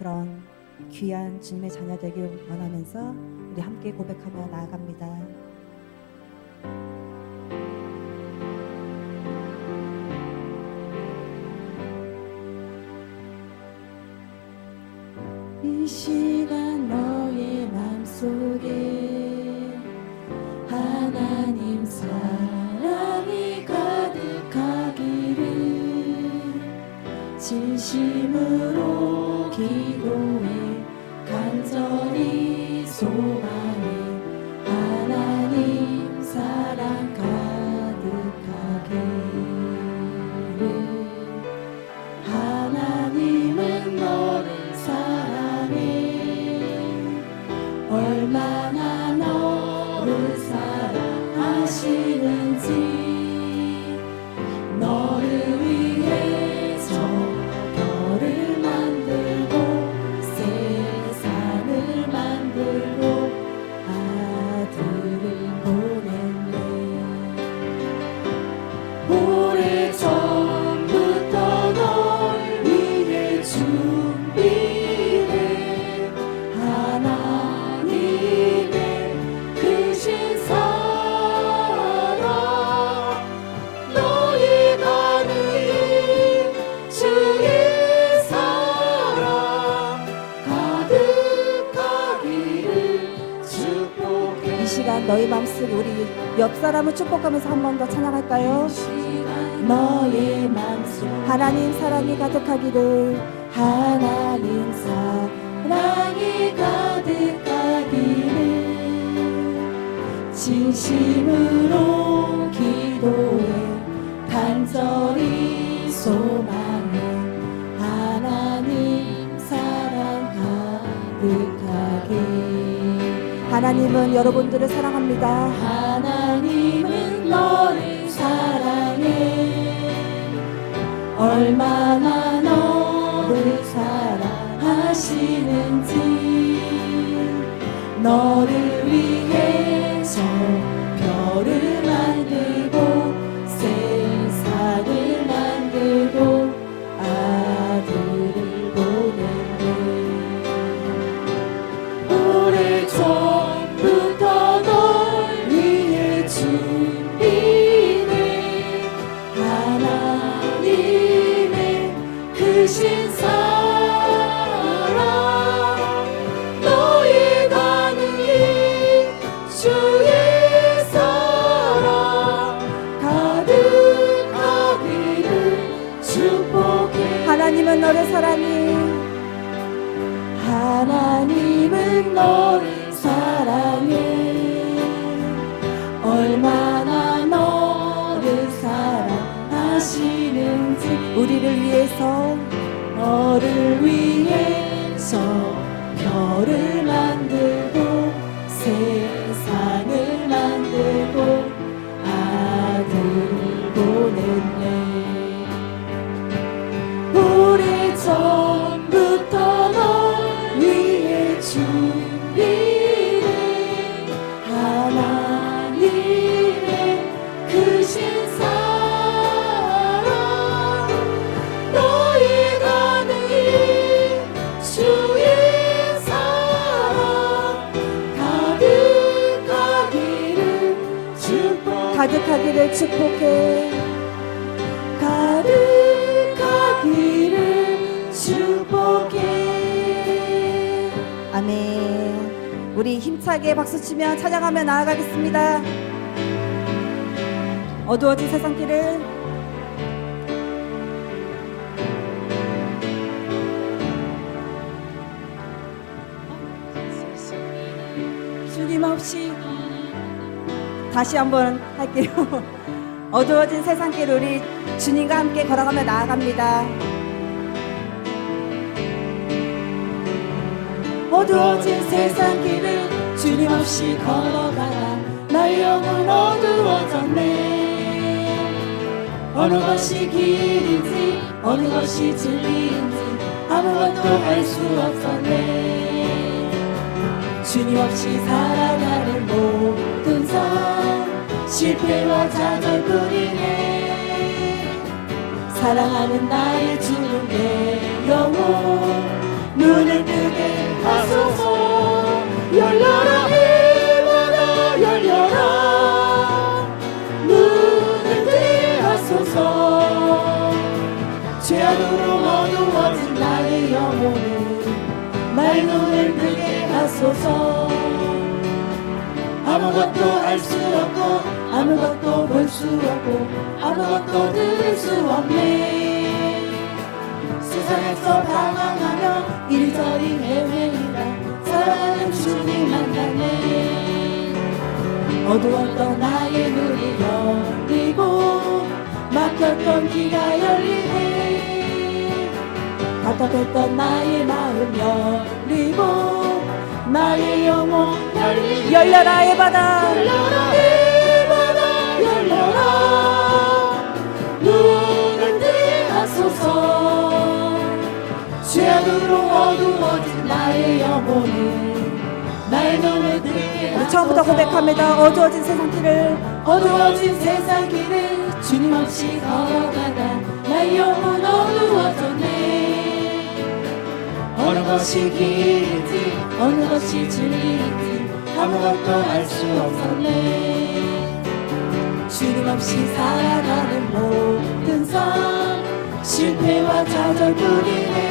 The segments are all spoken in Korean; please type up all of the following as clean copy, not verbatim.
그런 귀한 주님의 자녀 되길 원하면서 우리 함께 고백하며 나아갑니다. 이 시간 너의 맘속에 하나님 사랑이 가득하기를 진심으로 기도해 간절히 소망해 하나님 사랑 가득하기를. 하나님은 너를 사랑해 얼마나 너를 사랑하시는지 너를 위해서 별을 만들고 세상을 만들고 아들을 보냈네. 오래전부터 널 위해 준비된 하나님의 크신 사랑 너의 가는 주의 사랑 가득하기를 축복해. 이 시간 너희 맘속에 우리 옆 사람을 축복하면서 한 번 더 찬양할까요? 너의 맘속 하나님 사랑이 가득하기를. 하나님 사랑이 가득하기를 진심으로 기도해 간절히 소망해 하나님 사랑 가득하길. 하나님은 여러분들을 사랑합니다. 하나님은 너를 사랑해 얼마나 너를 사랑하시는지 너를 위해서 별을 만들고 세상을 만들고 아들을 보냈네. 오래전부터 널 위해 준비된 하나님의 크신 사랑 너의 가는 길 주의 사랑 가득하기를 축복해. 하나님은 너를 사랑해. 하나님은 너를 사랑해 얼마나 너를 사랑하시는지 우리를 위해서 너를 위해서 별을 만들고 세상을 만들고 아들을 보냈네. 오래전부터 널 위해 준비된 하나님의 크신 사랑 너의 가는 길 주의 사랑 가득하기를 축복해. 가득하기를 축복해. 가득하기를 축복해. 아멘. 우리 힘차게 박수치며 찬양하며 나아가겠습니다. 어두워진 세상길을 주님 없이 다시 한번 할게요. 어두워진 세상길 우리 주님과 함께 걸어가며 나아갑니다. 어두워진 세상 길을 주님 없이 걸어가다 나의 영혼 어두워졌네. 어느 것이 길인지 어느 것이 진리인지 아무것도 알 수 없었네. 주님 없이 살아가는 모든 삶 실패와 좌절뿐이네. 사랑하는 나의 주님의 영혼 눈을 영혼을 나의 눈을 뜨게 하소서. 아무것도 알 수 없고 아무것도 볼 수 없고 아무것도 들을 수 없네. 세상에서 방황하며 이리저리 헤매이다 살아가는 주님 만나네. 어두웠던 나의 눈이 열리고 막혔던 귀가 열리네. 답답했던 나의 마음 열리고 나의 영혼 열리네. 열려라 의 바다 열려라 이 바다 열려라. 눈을 뜨게 하소서. 죄악으로 어두워진 나의 영혼을 나의 눈을 뜨게 하소서. 처음부터 고백합니다. 어두워진 세상 길을 어두워진 세상 길을 주님 없이 걸어가다 나의 영혼 어두워졌네. 어느 것이 길인지 어느 것이 진리인지 아무것도 알 수 없었네. 주님 없이 살아가는 모든 삶 실패와 좌절뿐이네.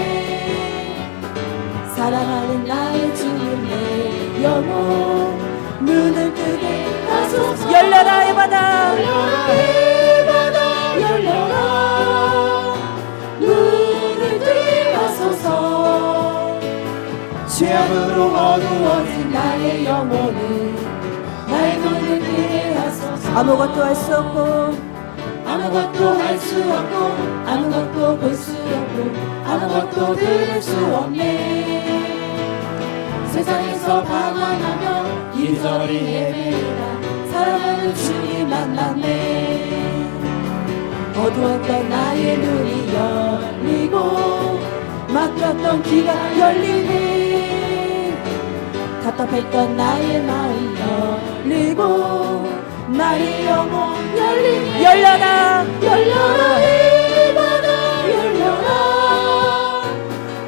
사랑하는 나의 주님 내 영혼 눈을 뜨게 하소서. 열려라 의 바다 열려라 이 바다 열려라. 눈을 뜨게 하소서. 죄악으로 어두워진 나의 영혼을 나의 눈을 뜨게 하소서. 아무것도 할 수 없고 아무것도 할 수 없고 아무것도 볼 수 없고 아무것도 들을 수 없네. 세상에서 방황하며 이리저리 헤매다 살아가는 주님 만났네. 어두웠던 나의 눈이 열리고 막혔던 귀가 열리네. 답답했던 나의 마음 열리고 나의 영혼 열리네. 열려라 열려라 이 바다 열려라.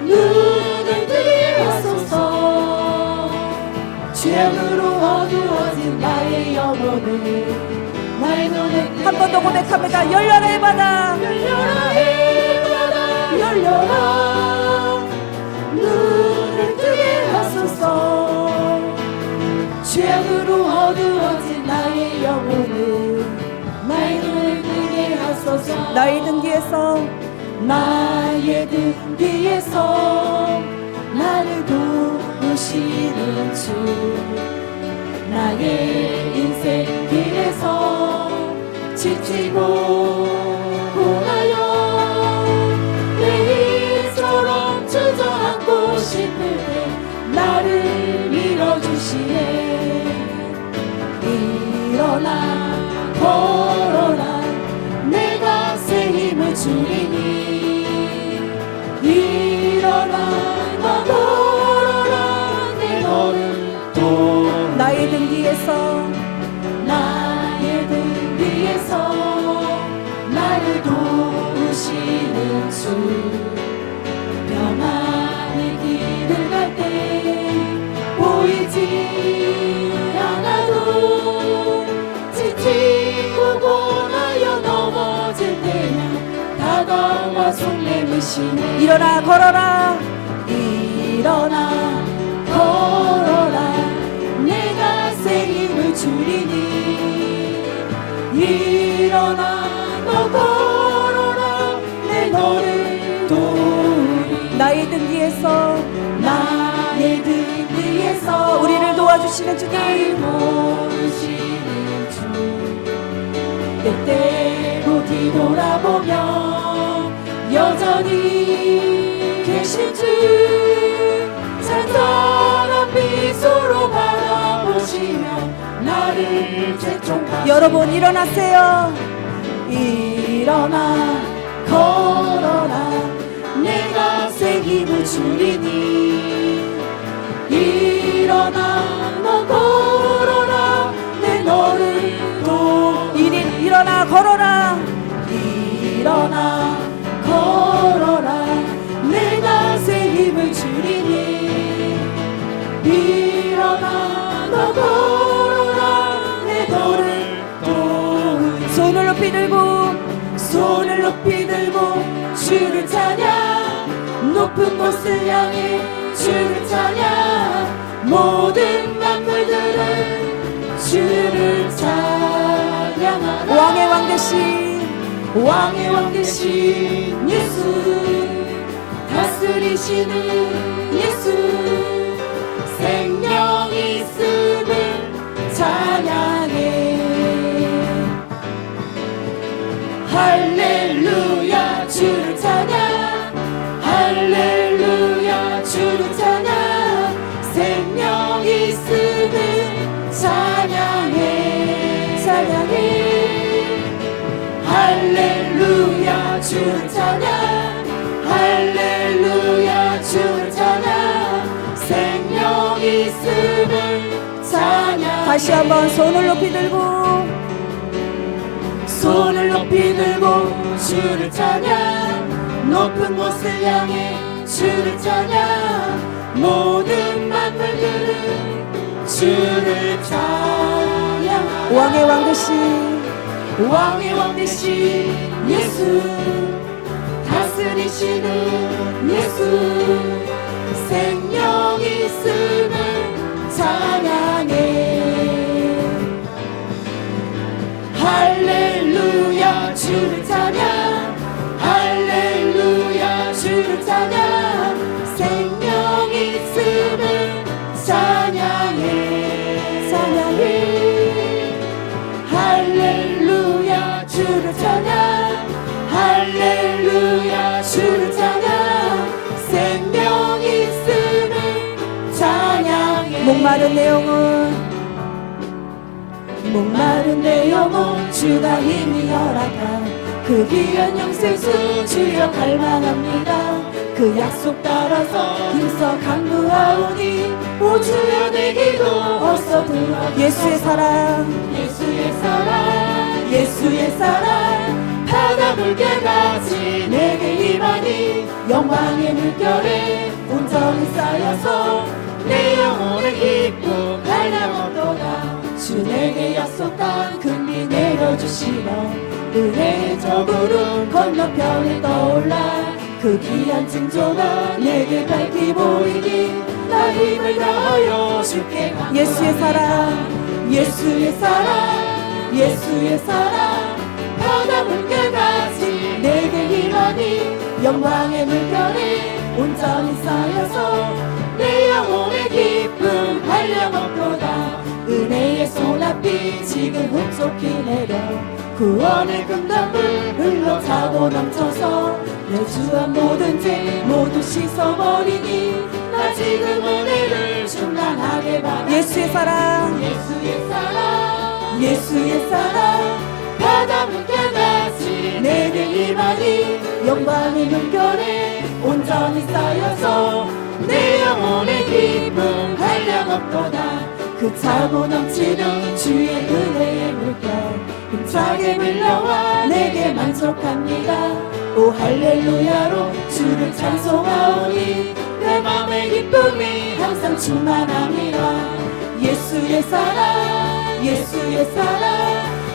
눈을 뜨게 하소서. 죄악으로 어두워진 나의 영혼을 나의 눈을 뜨게 한 번 더 고백합니다. 열려라 의 바다 열려라 이 바다 열려라. 눈을 뜨게 하소서. 죄악으로 어두워진 나의 영혼을 나의 눈을 뜨게 하소서. 나의 등 뒤에서 나의 등 뒤에서 나를 도우시는 주. 나의 인생 길에서 지치고 공하여 내 힘처럼 주저앉고 싶을 때 나를 밀어주시네. 일어나 걸어라 내가 새 힘을 주리니. 일어나 너 걸어라 내 걸음 도. 나의 등 뒤에서 나의 등 뒤에서 나를 도우시는 주. 평안히 길을 갈 때 보이지 않아도 지치고 고나여 넘어질 때면 다가와 손 내미시네. 일어나 걸어라 일어나 걸어라 내가 새 힘을 주리니. 일어나 너 걸어라 내 너를 도우리. 나의 등 뒤에서 나의 등 뒤에서 우리를 도와주시는 나를 주님 도우시는 주. 때때로 뒤돌아보며 여전히 계신 주. 잔잔한 미소로 바라보시며 나를 재촉하시네. 여러분 일어나세요. 일어나 걸어라 내가 새 힘을 주리니. 일어나 너 걸어라 내 너를 도. 일어나 걸어라 일어나 걸어라 내가 새 힘을 주리니. 일어나 너 걸어라 내 너를 도우리. 손을 높이 들고 손을 높이 들고 주를 찬양 높은 곳을 향해 주를 찬양 모든 만물들은 주를 찬양하라 왕의 왕 되신 왕의 왕 되신 예수 다스리시는 예수 생명 있음을 찬양해 할렐루야 주를 찬양 할렐루야 주를 찬양 생명 있음을 찬양해 할렐루야 주를 찬양 할렐루야 주를 찬양 생명 있음을 찬양 다시 한번 손을 높이 들고 주를 찬양 높은 곳을 향해 주를 찬양 모든 만물들은 주를 찬양하라 왕의 왕 되신 왕의 왕 되신 예수 다스리시는 예수 생명 있음을 찬양해 할렐루야 주를 찬양 할렐루야 주를 찬양 생명 있음을 찬양해 할렐루야 주를 찬양 할렐루야 주를 찬양 생명 있음을 찬양해 목마른 내 영혼 주가 힘이 허락한 그 귀한 영생수 주여 갈망합니다 그 약속 따라서 힘써 강구하오니 오 주여 내 기도 어서 들어 예수의 사랑 예수의 사랑 바다 물결같이 내게 임하니 영광의 물결에 온전히 쌓여서 내 영혼의 기쁨 한량없도다 주 내게 약속한 금비 내려주시며 은혜의 저 구름 건너편에 떠올라 그 귀한 징조가 내게 밝히 보이니 나 힘을 다하여 주께 감사합니다 예수의 사랑 바다 물결같이 내게 임하니 영광의 물결에 온전히 쌓여서 내 영혼의 기쁨 한량없도다 은혜의 소낙비 지금 흡족히 내려 구원의 금강물 흘러 차고 넘쳐서 내 주한 모든 죄 모두 씻어버리니 나 지금 은혜를 충만하게 받아 예수의 사랑 예수의 사랑 바다 물결같이 내게 임하니 영광의 물결에 온전히 쌓여서 내 영혼의 기쁨 한량없도다 그 차고 넘치는 주의 은혜의 물결 힘차게 밀려와 내게 만족합니다 오 할렐루야로 주를 찬송하오니 내 맘의 기쁨이 항상 충만합니다 예수의 사랑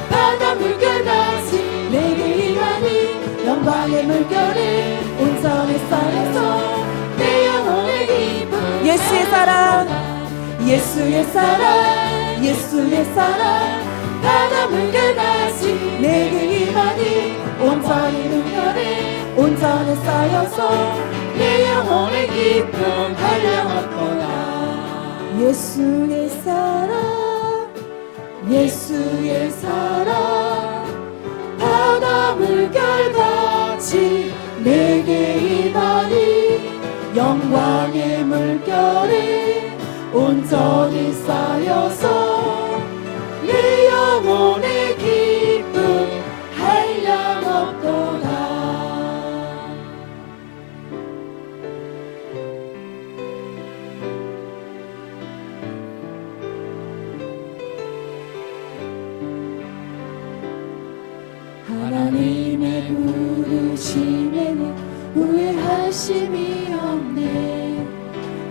바다 물결같이 내게 임하니 영광의 물결에 온전히 쌓여서 내 영혼의 기쁨 예수의 사랑 예수의 사랑 바다 물결같이 내게 임하니 온전히 물결에 온전히 쌓여서 내 영혼의 기쁨 한량없도다 예수의 사랑 바다 물결같이 내게 임하니 영광의 물결에 온전히 쌓여서 내 영혼의 기쁨 한량없도다 하나님의 부르심에는 후회하심이 없네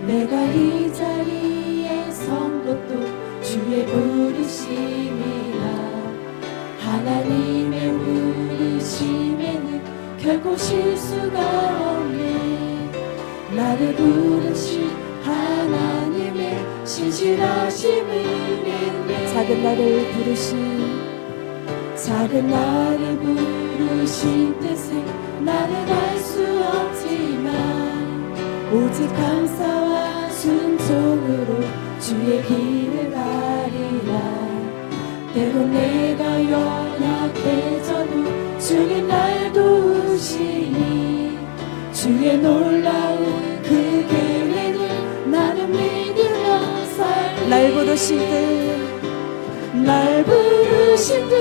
내가 이 자리에 선 것도 주의 부르심이라 하나님의 부르심에는 결코 실수가 없네 나를 부르신 하나님의 신실하심을 믿네. 작은 나를 부르신 부르신 뜻을 나는 알 수 없지만 오직 감사와 순종으로 주의 길을 가리라. 때론 내가 연약해져도 주님 날 도우시니 주의 놀라운 그 계획을 나는 믿으며 살리. 날 부르신 듯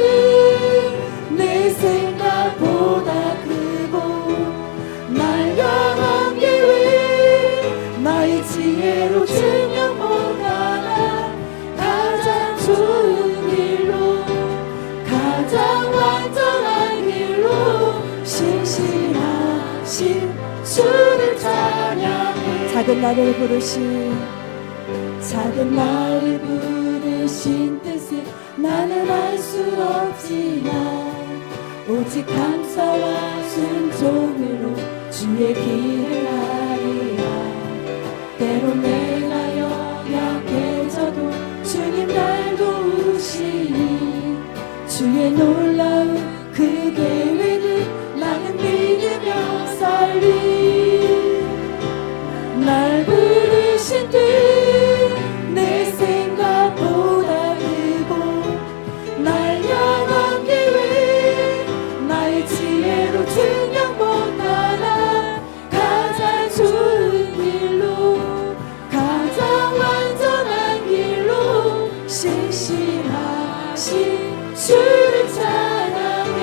내 생각보다 크고 날 향한 계획 나의 지혜로 증명 못하나 가장 좋은 길로 가장 완전한 길로 신실하신 주를 찬양해. 작은 나를 부르신 뜻을 나는 알 수 없지만 오직 감사와 순종으로 주의 길을 가리라. 때론 내가 연약해져도 주님 날 도우시니 주의 놀라운 그 계획을 나는 믿으며 살리. 날 부르신 뜻 내 생각보다 크고 날 향한 계획 나의 지혜로 증명 못하나 가장 좋은 길로 가장 완전한 길로 신실하신 주를 찬양해.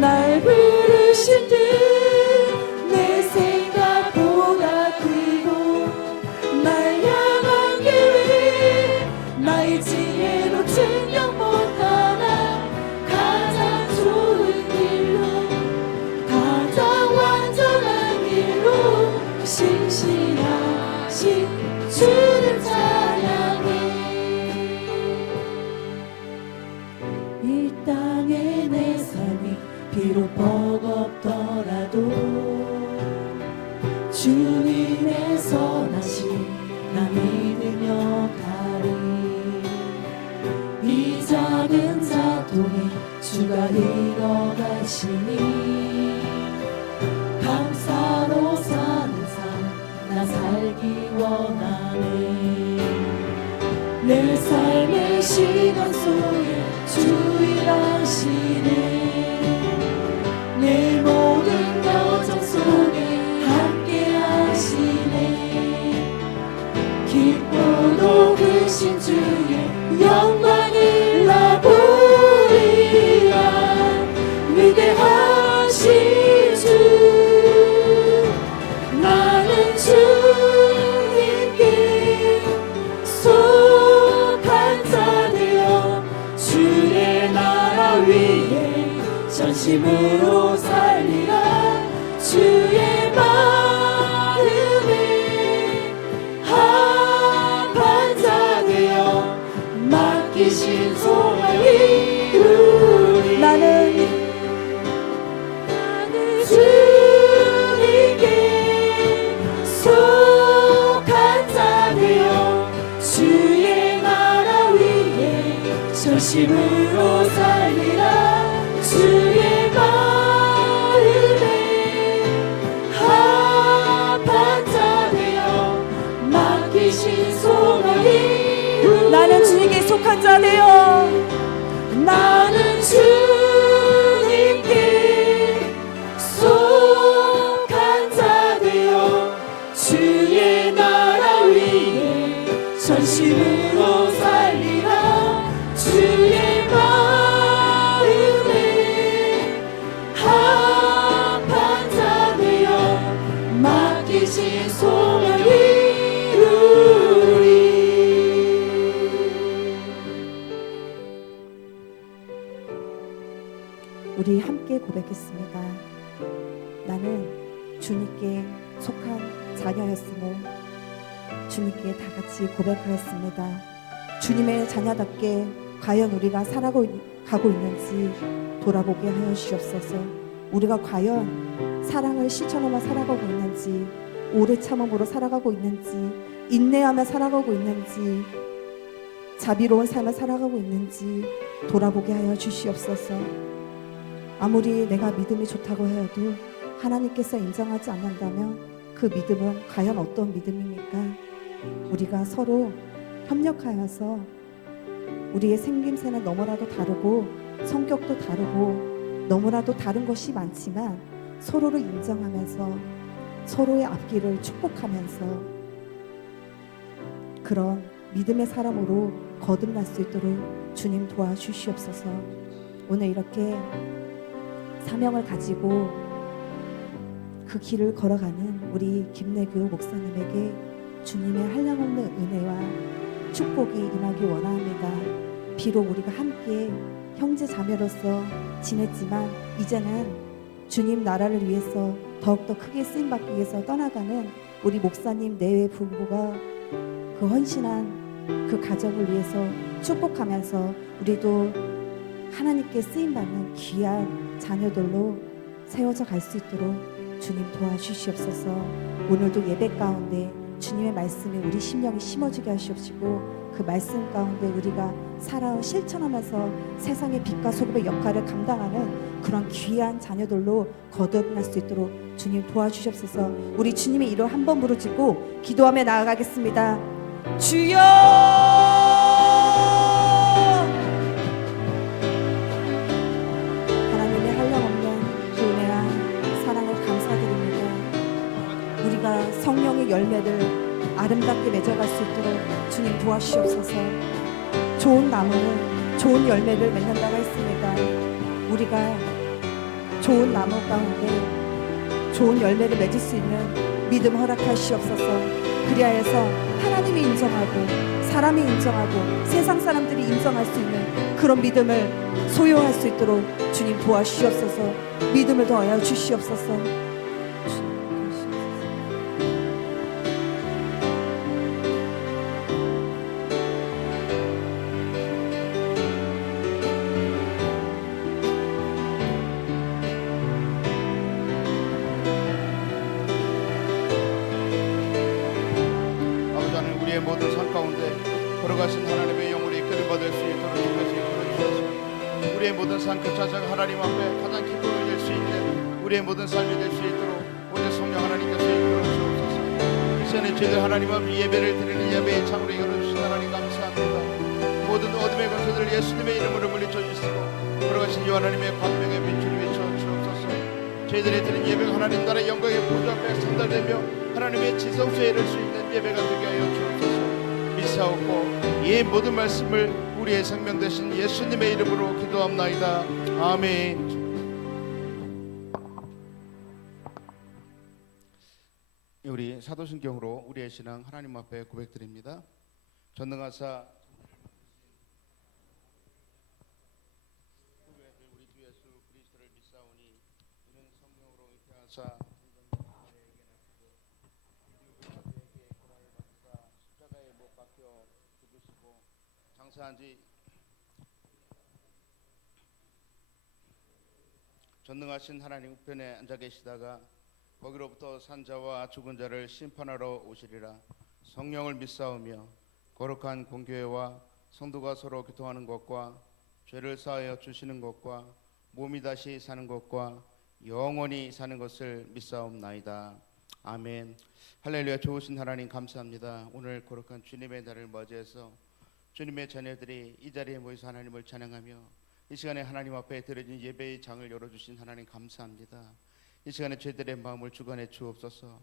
날 부르신 뜻 내 생각보다 크고 날 향한 계획 나의 지혜로 증명 못하나 가장 좋은 길로 가장 완전한 길로 신실하신 주를 찬양해. 이 땅에 내 삶이 비록 버겁더라도 주님의 선하심 나 믿으며 가리. 이 작은 자통에 주가 이뤄가시니 감사로 사는 삶 나 살기 원하네. 내 삶의 시간 속에 주 일하시네. 내 모든 여정 속에 함께 하시네. 기쁘고 크신 주의 영광을 나 보리라. 위대하신 주 나는 주님께 속한 자 되어 주의 나라 위에 전심으로 살리라. 주의 마음에 합한 자 되어 맡기신 소망을 이루리. 나는 주님께 속한 자 되어 주의 나라 위에 전심으로 살리라. 주의 마음에 합한 자 되어 맡기신 소망을 이루리. 나는 주님께 속한 자 되어 나는 주님께 속한 자 되어 주의 나라 위에 전심으로 살리라. 주의 마음에 합한 자 되어 맡기신 소망을 이루리. 우리 함께 고백했습니다. 나는 주님께 속한 자녀였음을 주님께 다 같이 고백하였습니다. 주님의 자녀답게 과연 우리가 살아가고 있는지 돌아보게 하여 주옵소서. 우리가 과연 사랑을 실천하며 살아가고 있는지, 오래 참음으로 살아가고 있는지, 인내하며 살아가고 있는지, 자비로운 삶을 살아가고 있는지 돌아보게 하여 주시옵소서. 아무리 내가 믿음이 좋다고 해도 하나님께서 인정하지 않는다면 그 믿음은 과연 어떤 믿음입니까? 우리가 서로 협력하여서 우리의 생김새는 너무나도 다르고 성격도 다르고 너무나도 다른 것이 많지만 서로를 인정하면서 서로의 앞길을 축복하면서 그런 믿음의 사람으로 거듭날 수 있도록 주님 도와주시옵소서. 오늘 이렇게 사명을 가지고 그 길을 걸어가는 우리 김래교 목사님에게 주님의 한량없는 은혜와 축복이 임하기 원합니다. 비록 우리가 함께 형제 자매로서 지냈지만 이제는 주님 나라를 위해서 더욱더 크게 쓰임받기 위해서 떠나가는 우리 목사님 내외 부부가 그 헌신한 그 가정을 위해서 축복하면서 우리도 하나님께 쓰임받는 귀한 자녀들로 세워져 갈 수 있도록 주님 도와주시옵소서. 오늘도 예배 가운데 주님의 말씀이 우리 심령에 심어지게 하시옵시고 그 말씀 가운데 우리가 살아 실천하면서 세상의 빛과 소금의 역할을 감당하는 그런 귀한 자녀들로 거듭날 수 있도록 주님 도와주시옵소서. 우리 주님의 이름 한번 부르짖고 기도하며 나아가겠습니다. 주여! 하나님의 한량없는 그 은혜와 사랑을 감사드립니다. 우리가 성령의 열매를 아름답게 맺어갈 수 있도록 주님 도와주시옵소서. 좋은 나무는 좋은 열매를 맺는다고 했습니다. 우리가 좋은 나무 가운데 좋은 열매를 맺을 수 있는 믿음 허락하시옵소서. 그리하여서 하나님이 인정하고 사람이 인정하고 세상 사람들이 인정할 수 있는 그런 믿음을 소유할 수 있도록 주님 도와주시옵소서. 믿음을 더하여 주시옵소서. 우리의 모든 삶 가운데 걸어가신 하나님의 영혼이 이끌어 받을 수 있도록 이끌어 주셔서 우리의 모든 삶 그 자체가 하나님 앞에 가장 기쁨을 낼 수 있는 우리의 모든 삶이 될 수 있도록 오늘 성령 하나님께서 이끌어 주옵소서. 이 시간에 저희들 하나님 앞에 예배를 드리는 예배의 창으로 열어주신 하나님 감사합니다. 모든 어둠의 권세들을 예수님의 이름으로 물리쳐 주시고 걸어가신 이 하나님의 광명의 빛을 비춰 주옵소서. 저희들이 드린 예배가 하나님 나라의 영광의 보좌 앞에 선달되며 하나님의 지성소에 이를 수 있는 예배가 되게 하여 주옵소서. 믿사옵고 이 모든 말씀을 우리의 생명 되신 예수님의 이름으로 기도합나이다. 아멘. 우리 사도신경으로 우리의 신앙 하나님 앞에 고백드립니다. 전능하사 우리 주 예수 그리스도를 믿사오니 이는 성령으로 잉태하사 십자가에 못 박혀 죽으시고 장사한지 전능하신 하나님 우편에 앉아 계시다가 거기로부터 산 자와 죽은 자를 심판하러 오시리라. 성령을 믿사오며 거룩한 공교회와 성도가 서로 교통하는 것과 죄를 사하여 주시는 것과 몸이 다시 사는 것과 영원히 사는 것을 믿사옵나이다. 아멘. 할렐루야. 좋으신 하나님 감사합니다. 오늘 거룩한 주님의 날을 맞이해서 주님의 자녀들이 이 자리에 모여서 하나님을 찬양하며 이 시간에 하나님 앞에 드려진 예배의 장을 열어주신 하나님 감사합니다. 이 시간에 저희들의 마음을 주관해 주옵소서.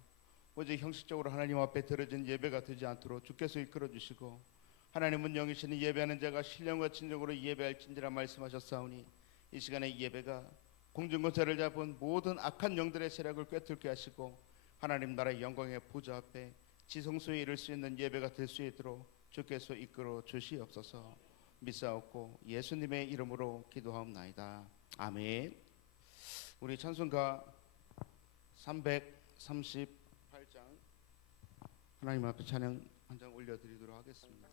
오직 형식적으로 하나님 앞에 드려진 예배가 되지 않도록 주께서 이끌어 주시고 하나님은 영이시니 예배하는 자가 신령과 진정으로 예배할진지라 말씀하셨사오니 이 시간에 예배가 공중권세를 잡은 모든 악한 영들의 세력을 꿰뚫게 하시고 하나님 나라의 영광의 보좌 앞에 지성소에 이를 수 있는 예배가 될 수 있도록 주께서 이끌어 주시옵소서. 믿사옵고 예수님의 이름으로 기도하옵나이다. 아멘. 우리 찬송가 338장 하나님 앞에 찬양 한 장 올려드리도록 하겠습니다.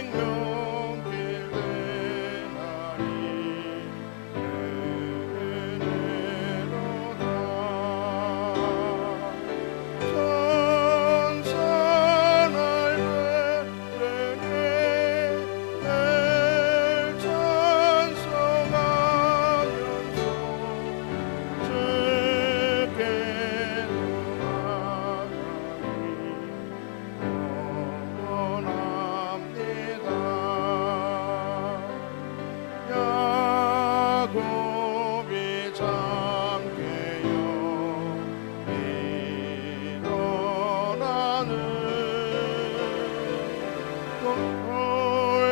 생명길 되나니 은혜로다 천사 날 베르네 늘 찬송하면서 주께 야곱이 잠게요 일어나는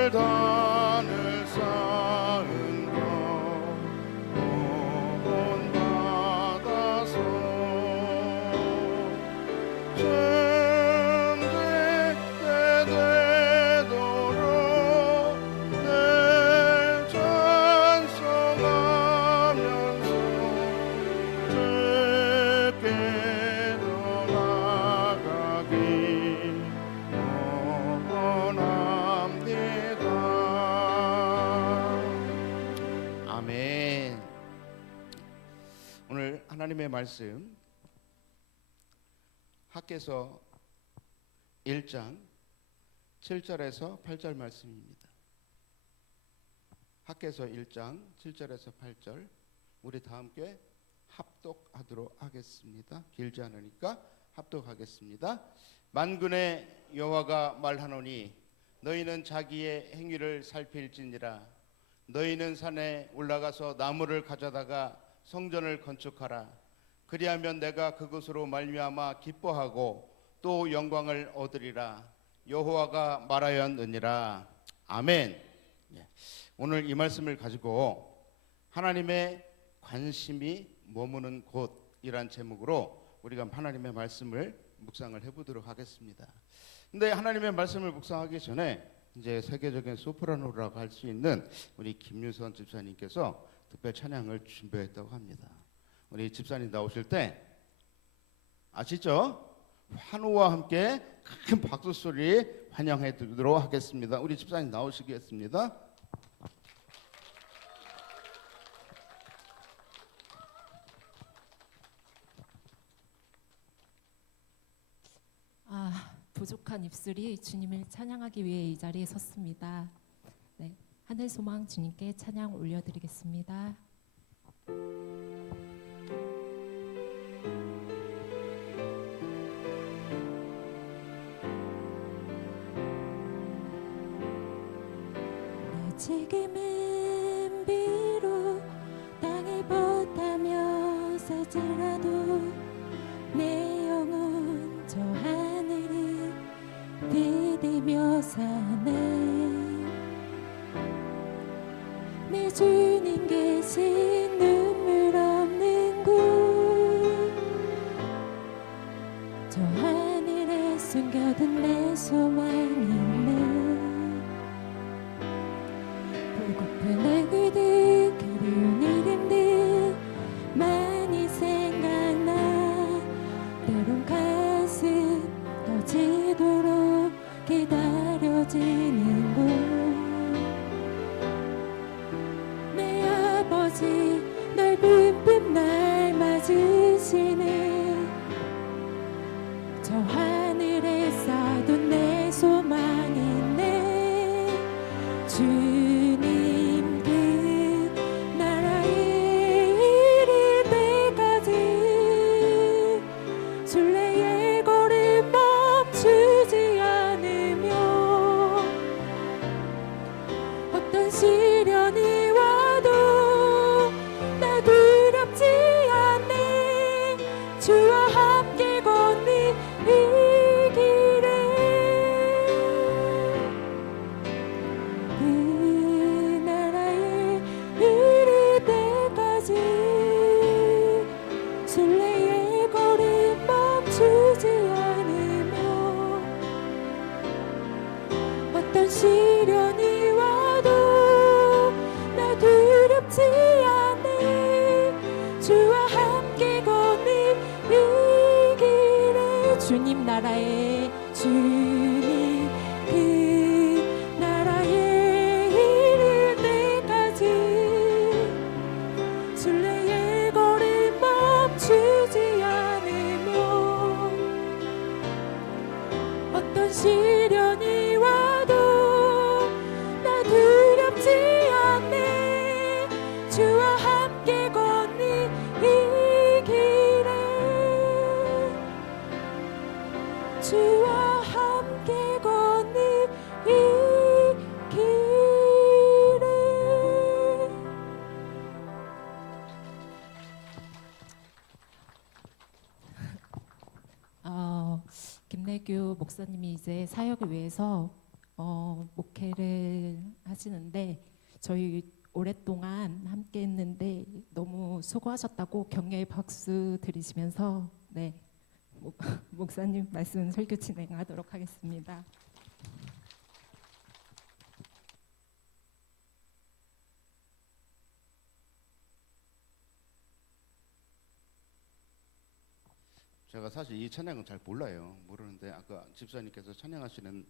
돌단을 쌓은 것 본받아서 되도록 늘 찬송하면서 주께로 나가기 원합니다. 아멘. 오늘 하나님의 말씀 학개서 1장 7절에서 8절 말씀입니다. 학개서 1장 7절에서 8절 우리 다 함께 합독하도록 하겠습니다. 길지 않으니까 합독하겠습니다. 만군의 여호와가 말하노니 너희는 자기의 행위를 살필지니라. 너희는 산에 올라가서 나무를 가져다가 성전을 건축하라. 그리하면 내가 그것으로 말미암아 기뻐하고 또 영광을 얻으리라. 여호와가 말하였느니라. 아멘. 오늘 이 말씀을 가지고 하나님의 관심이 머무는 곳이란 제목으로 우리가 하나님의 말씀을 묵상을 해보도록 하겠습니다. 근데 하나님의 말씀을 묵상하기 전에 이제 세계적인 소프라노라고 할 수 있는 우리 김유선 집사님께서 특별 찬양을 준비했다고 합니다. 우리 집사님 나오실 때 아시죠? 환호와 함께 큰 박수 소리 환영해 드리도록 하겠습니다. 우리 집사님 나오시겠습니다. 부족한 입술이 주님을 찬양하기 위해 이 자리에 섰습니다. 네, 하늘 소망 주님께 찬양 올려드리겠습니다. 지금은 비록 땅을 벗하며 살지라도 내 영혼 저 하늘을 디디며 사네. 내 주님 계신 눈물 없는 곳 저 하늘에 숨겨둔 내 소망이 있네. 불고픈 얼굴들 그리운 이름들 많이 생각나. 때론 가슴 터지도록 기다려지는 곳 내 아버지 넓은 품 날 맞으시는 저 하늘에 쌓아둔 내 소망이 있네. 주님 그 나라에 이를 때까지 순례의 걸음 멈추지 않으며 어떤 시련이 와도 나 두렵지 않네. 주와 함께 걷는 이 길에 그 나라에 이를 때까지 순례의 걸음 멈추지 않으며 어떤 시련이 와도 나 두렵지 않네. 주와 함께 걷는 이 길에 주님 나라에 주님 그 김학규 목사님이 이제 사역을 위해서 목회를 하시는데 저희 오랫동안 함께 했는데 너무 수고하셨다고 격려의 박수 드리시면서 네, 목사님 말씀 설교 진행하도록 하겠습니다. 제가 사실 이 찬양은 잘 모르는데 아까 집사님께서 찬양하시는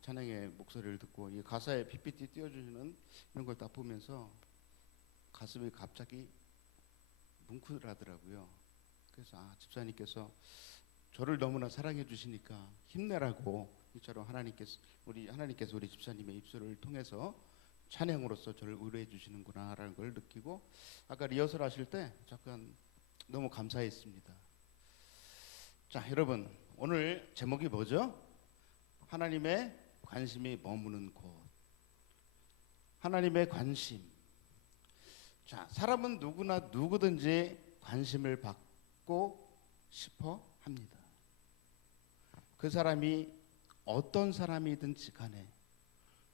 찬양의 목소리를 듣고 이 가사에 PPT 띄워주시는 이런 걸 딱 보면서 가슴이 갑자기 뭉클하더라고요. 그래서 집사님께서 저를 너무나 사랑해 주시니까 힘내라고 이처럼 하나님께서 우리 집사님의 입술을 통해서 찬양으로서 저를 의뢰해 주시는구나라는 걸 느끼고 아까 리허설 하실 때 잠깐 너무 감사했습니다. 자, 여러분 오늘 제목이 뭐죠? 하나님의 관심이 머무는 곳. 하나님의 관심. 자, 사람은 누구든지 관심을 받고 싶어 합니다. 그 사람이 어떤 사람이든지 간에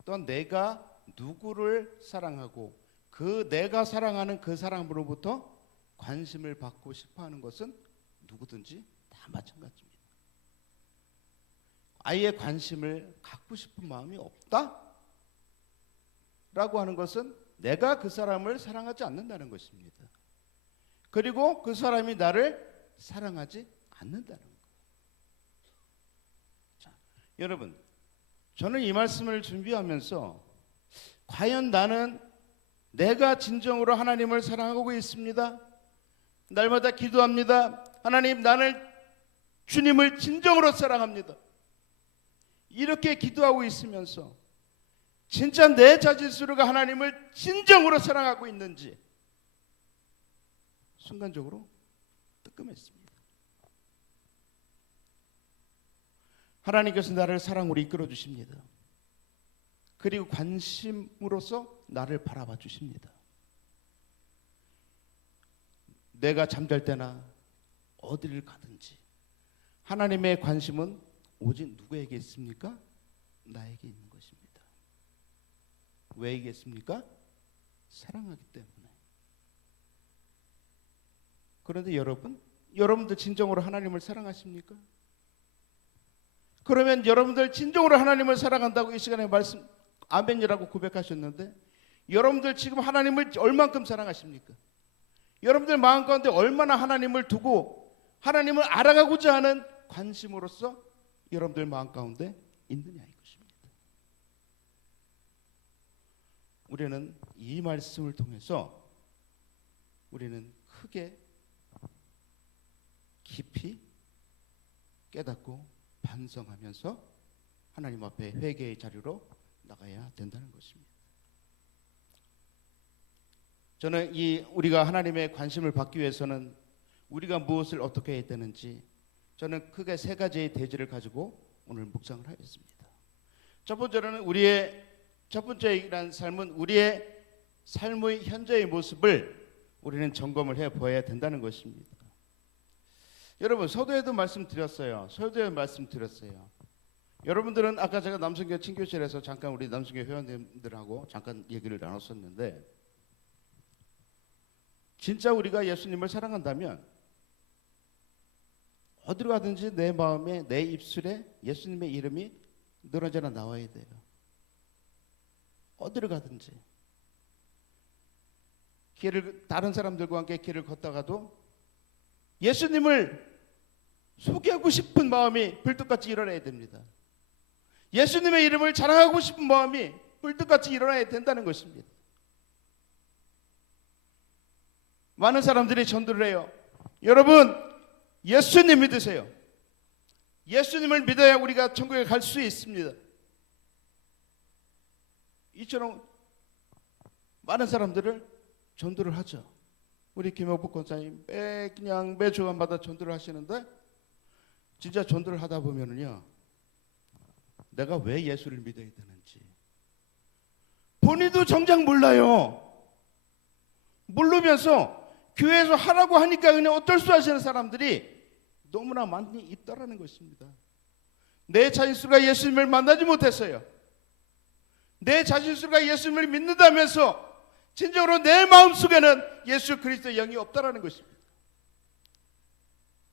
또 내가 누구를 사랑하고 그 내가 사랑하는 그 사람으로부터 관심을 받고 싶어 하는 것은 누구든지 다 마찬가지입니다. 아예 관심을 갖고 싶은 마음이 없다? 라고 하는 것은 내가 그 사람을 사랑하지 않는다는 것입니다. 그리고 그 사람이 나를 사랑하지 않는다는 거예요. 자, 여러분, 저는 이 말씀을 준비하면서 과연 나는 내가 진정으로 하나님을 사랑하고 있습니다. 날마다 기도합니다. 하나님, 주님을 진정으로 사랑합니다. 이렇게 기도하고 있으면서 진짜 내 자신 스스로가 하나님을 진정으로 사랑하고 있는지 순간적으로 뜨끔했습니다. 하나님께서 나를 사랑으로 이끌어 주십니다. 그리고 관심으로서 나를 바라봐 주십니다. 내가 잠잘 때나 어디를 가든지 하나님의 관심은 오직 누구에게 있습니까? 나에게 있는 것입니다. 왜 있겠습니까? 사랑하기 때문에. 그런데 여러분들 진정으로 하나님을 사랑하십니까? 그러면 여러분들 진정으로 하나님을 사랑한다고 이 시간에 아멘이라고 고백하셨는데 여러분들 지금 하나님을 얼만큼 사랑하십니까? 여러분들 마음 가운데 얼마나 하나님을 두고 하나님을 알아가고자 하는 관심으로서 여러분들 마음 가운데 있느냐 이것입니다. 우리는 이 말씀을 통해서 우리는 크게 깊이 깨닫고 반성하면서 하나님 앞에 회개의 자리로 나가야 된다는 것입니다. 저는 우리가 하나님의 관심을 받기 위해서는 우리가 무엇을 어떻게 해야 되는지 저는 크게 세 가지의 대지를 가지고 오늘 묵상을 하겠습니다. 첫 번째이란 삶은 우리의 삶의 현재의 모습을 우리는 점검을 해 보아야 된다는 것입니다. 여러분 서두에도 말씀드렸어요. 여러분들은 아까 제가 남성교회 친교실에서 잠깐 우리 남성교회 회원님들하고 잠깐 얘기를 나눴었는데 진짜 우리가 예수님을 사랑한다면 어디로 가든지 내 마음에 내 입술에 예수님의 이름이 늘 언제나 나와야 돼요. 어디로 가든지 다른 사람들과 함께 길을 걷다가도 예수님을 소개하고 싶은 마음이 불뚝같이 일어나야 됩니다. 예수님의 이름을 자랑하고 싶은 마음이 불뚝같이 일어나야 된다는 것입니다. 많은 사람들이 전도를 해요. 여러분 예수님 믿으세요. 예수님을 믿어야 우리가 천국에 갈 수 있습니다. 이처럼 많은 사람들을 전도를 하죠. 우리 김영복 권사님 매 주간마다 전도를 하시는데 진짜 전도를 하다 보면은요 내가 왜 예수를 믿어야 되는지 본인도 정작 몰라요. 모르면서 교회에서 하라고 하니까 그냥 어쩔 수 하시는 사람들이 너무나 많이 있다라는 것입니다. 내 자신 스스로가 예수님을 만나지 못했어요. 내 자신 스스로가 예수님을 믿는다면서 진정으로 내 마음속에는 예수 그리스도의 영이 없다라는 것입니다.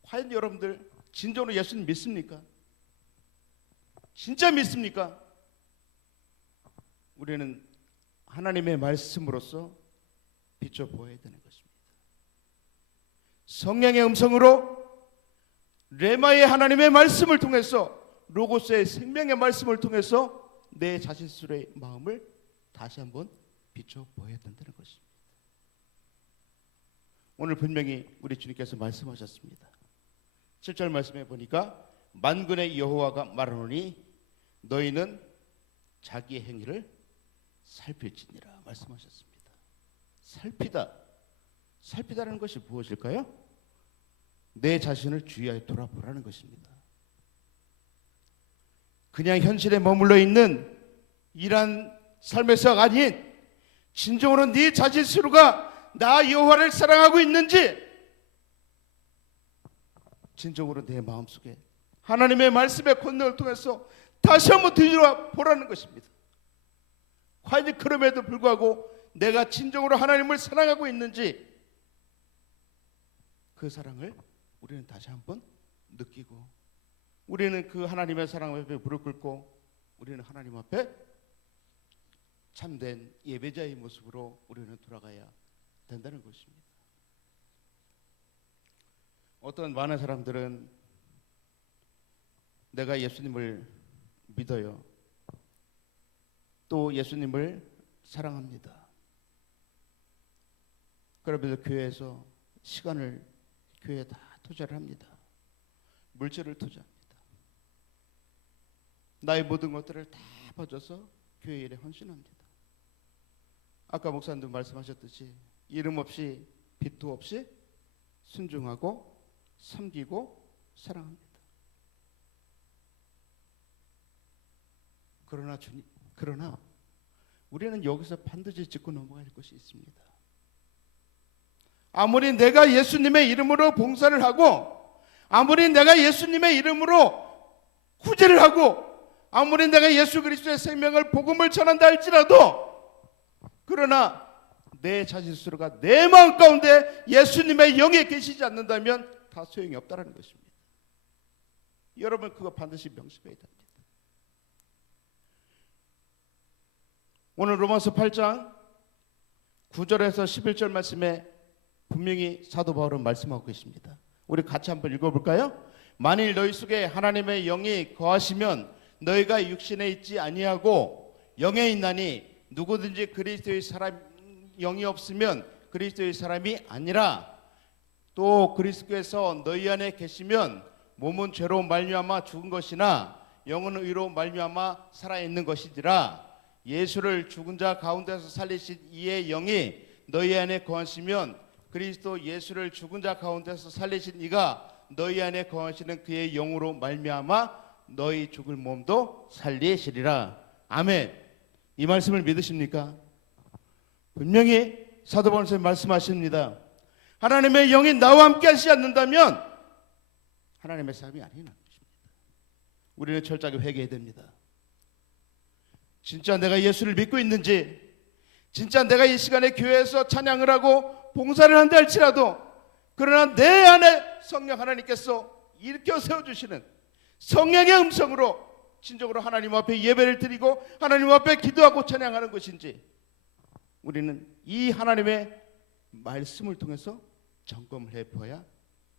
과연 여러분들 진정으로 예수님 믿습니까? 진짜 믿습니까? 우리는 하나님의 말씀으로서 비춰보아야 되는 것입니다. 성령의 음성으로 레마의 하나님의 말씀을 통해서 로고스의 생명의 말씀을 통해서 내 자신 스스로의 마음을 다시 한번 비춰보아야 된다는 것입니다. 오늘 분명히 우리 주님께서 말씀하셨습니다. 7절 말씀해 보니까 만군의 여호와가 말하노니 너희는 자기의 행위를 살필지니라 말씀하셨습니다. 살피다라는 것이 무엇일까요? 내 자신을 주의하여 돌아보라는 것입니다. 그냥 현실에 머물러 있는 이런 삶에서가 아닌 진정으로 네 자신 스스로가 나 여호와를 사랑하고 있는지 진정으로 내 마음속에 하나님의 말씀의 권능을 통해서 다시 한번 뒤돌아보라는 것입니다. 과연 그럼에도 불구하고 내가 진정으로 하나님을 사랑하고 있는지 그 사랑을 우리는 다시 한번 느끼고 우리는 그 하나님의 사랑 앞에 무릎 꿇고 우리는 하나님 앞에 참된 예배자의 모습으로 우리는 돌아가야 된다는 것입니다. 어떤 많은 사람들은 내가 예수님을 믿어요. 또 예수님을 사랑합니다. 그러면서 교회에서 시간을 교회에 다 투자를 합니다. 물질을 투자합니다. 나의 모든 것들을 다 바쳐서 교회 일에 헌신합니다. 아까 목사님도 말씀하셨듯이 이름 없이 빚도 없이 순종하고 섬기고 사랑합니다. 그러나 우리는 여기서 반드시 짚고 넘어갈 것이 있습니다. 아무리 내가 예수님의 이름으로 봉사를 하고 아무리 내가 예수님의 이름으로 구제를 하고 아무리 내가 예수 그리스도의 생명을 복음을 전한다 할지라도 그러나 내 자신 스스로가 내 마음 가운데 예수님의 영에 계시지 않는다면 다 소용이 없다는 것입니다. 여러분 그거 반드시 명심해야 됩니다. 오늘 로마서 8장 9절에서 11절 말씀에 분명히 사도 바울은 말씀하고 계십니다. 우리 같이 한번 읽어볼까요? 만일 너희 속에 하나님의 영이 거하시면 너희가 육신에 있지 아니하고 영에 있나니 누구든지 그리스도의 사람 영이 없으면 그리스도의 사람이 아니라 또 그리스도께서 너희 안에 계시면 몸은 죄로 말미암아 죽은 것이나 영은 의로 말미암아 살아 있는 것이니라. 예수를 죽은 자 가운데서 살리신 이의 영이 너희 안에 거하시면 그리스도 예수를 죽은 자 가운데서 살리신 이가 너희 안에 거하시는 그의 영으로 말미암아 너희 죽을 몸도 살리시리라. 아멘. 이 말씀을 믿으십니까? 분명히 사도 바울은 말씀하십니다. 하나님의 영이 나와 함께 하시지 않는다면 하나님의 사람이 아니라는 것입니다. 우리는 철저하게 회개해야 됩니다. 진짜 내가 예수를 믿고 있는지, 진짜 내가 이 시간에 교회에서 찬양을 하고 봉사를 한다 할지라도 그러나 내 안에 성령 하나님께서 일으켜 세워주시는 성령의 음성으로 진정으로 하나님 앞에 예배를 드리고 하나님 앞에 기도하고 찬양하는 것인지 우리는 이 하나님의 말씀을 통해서 점검을 해봐야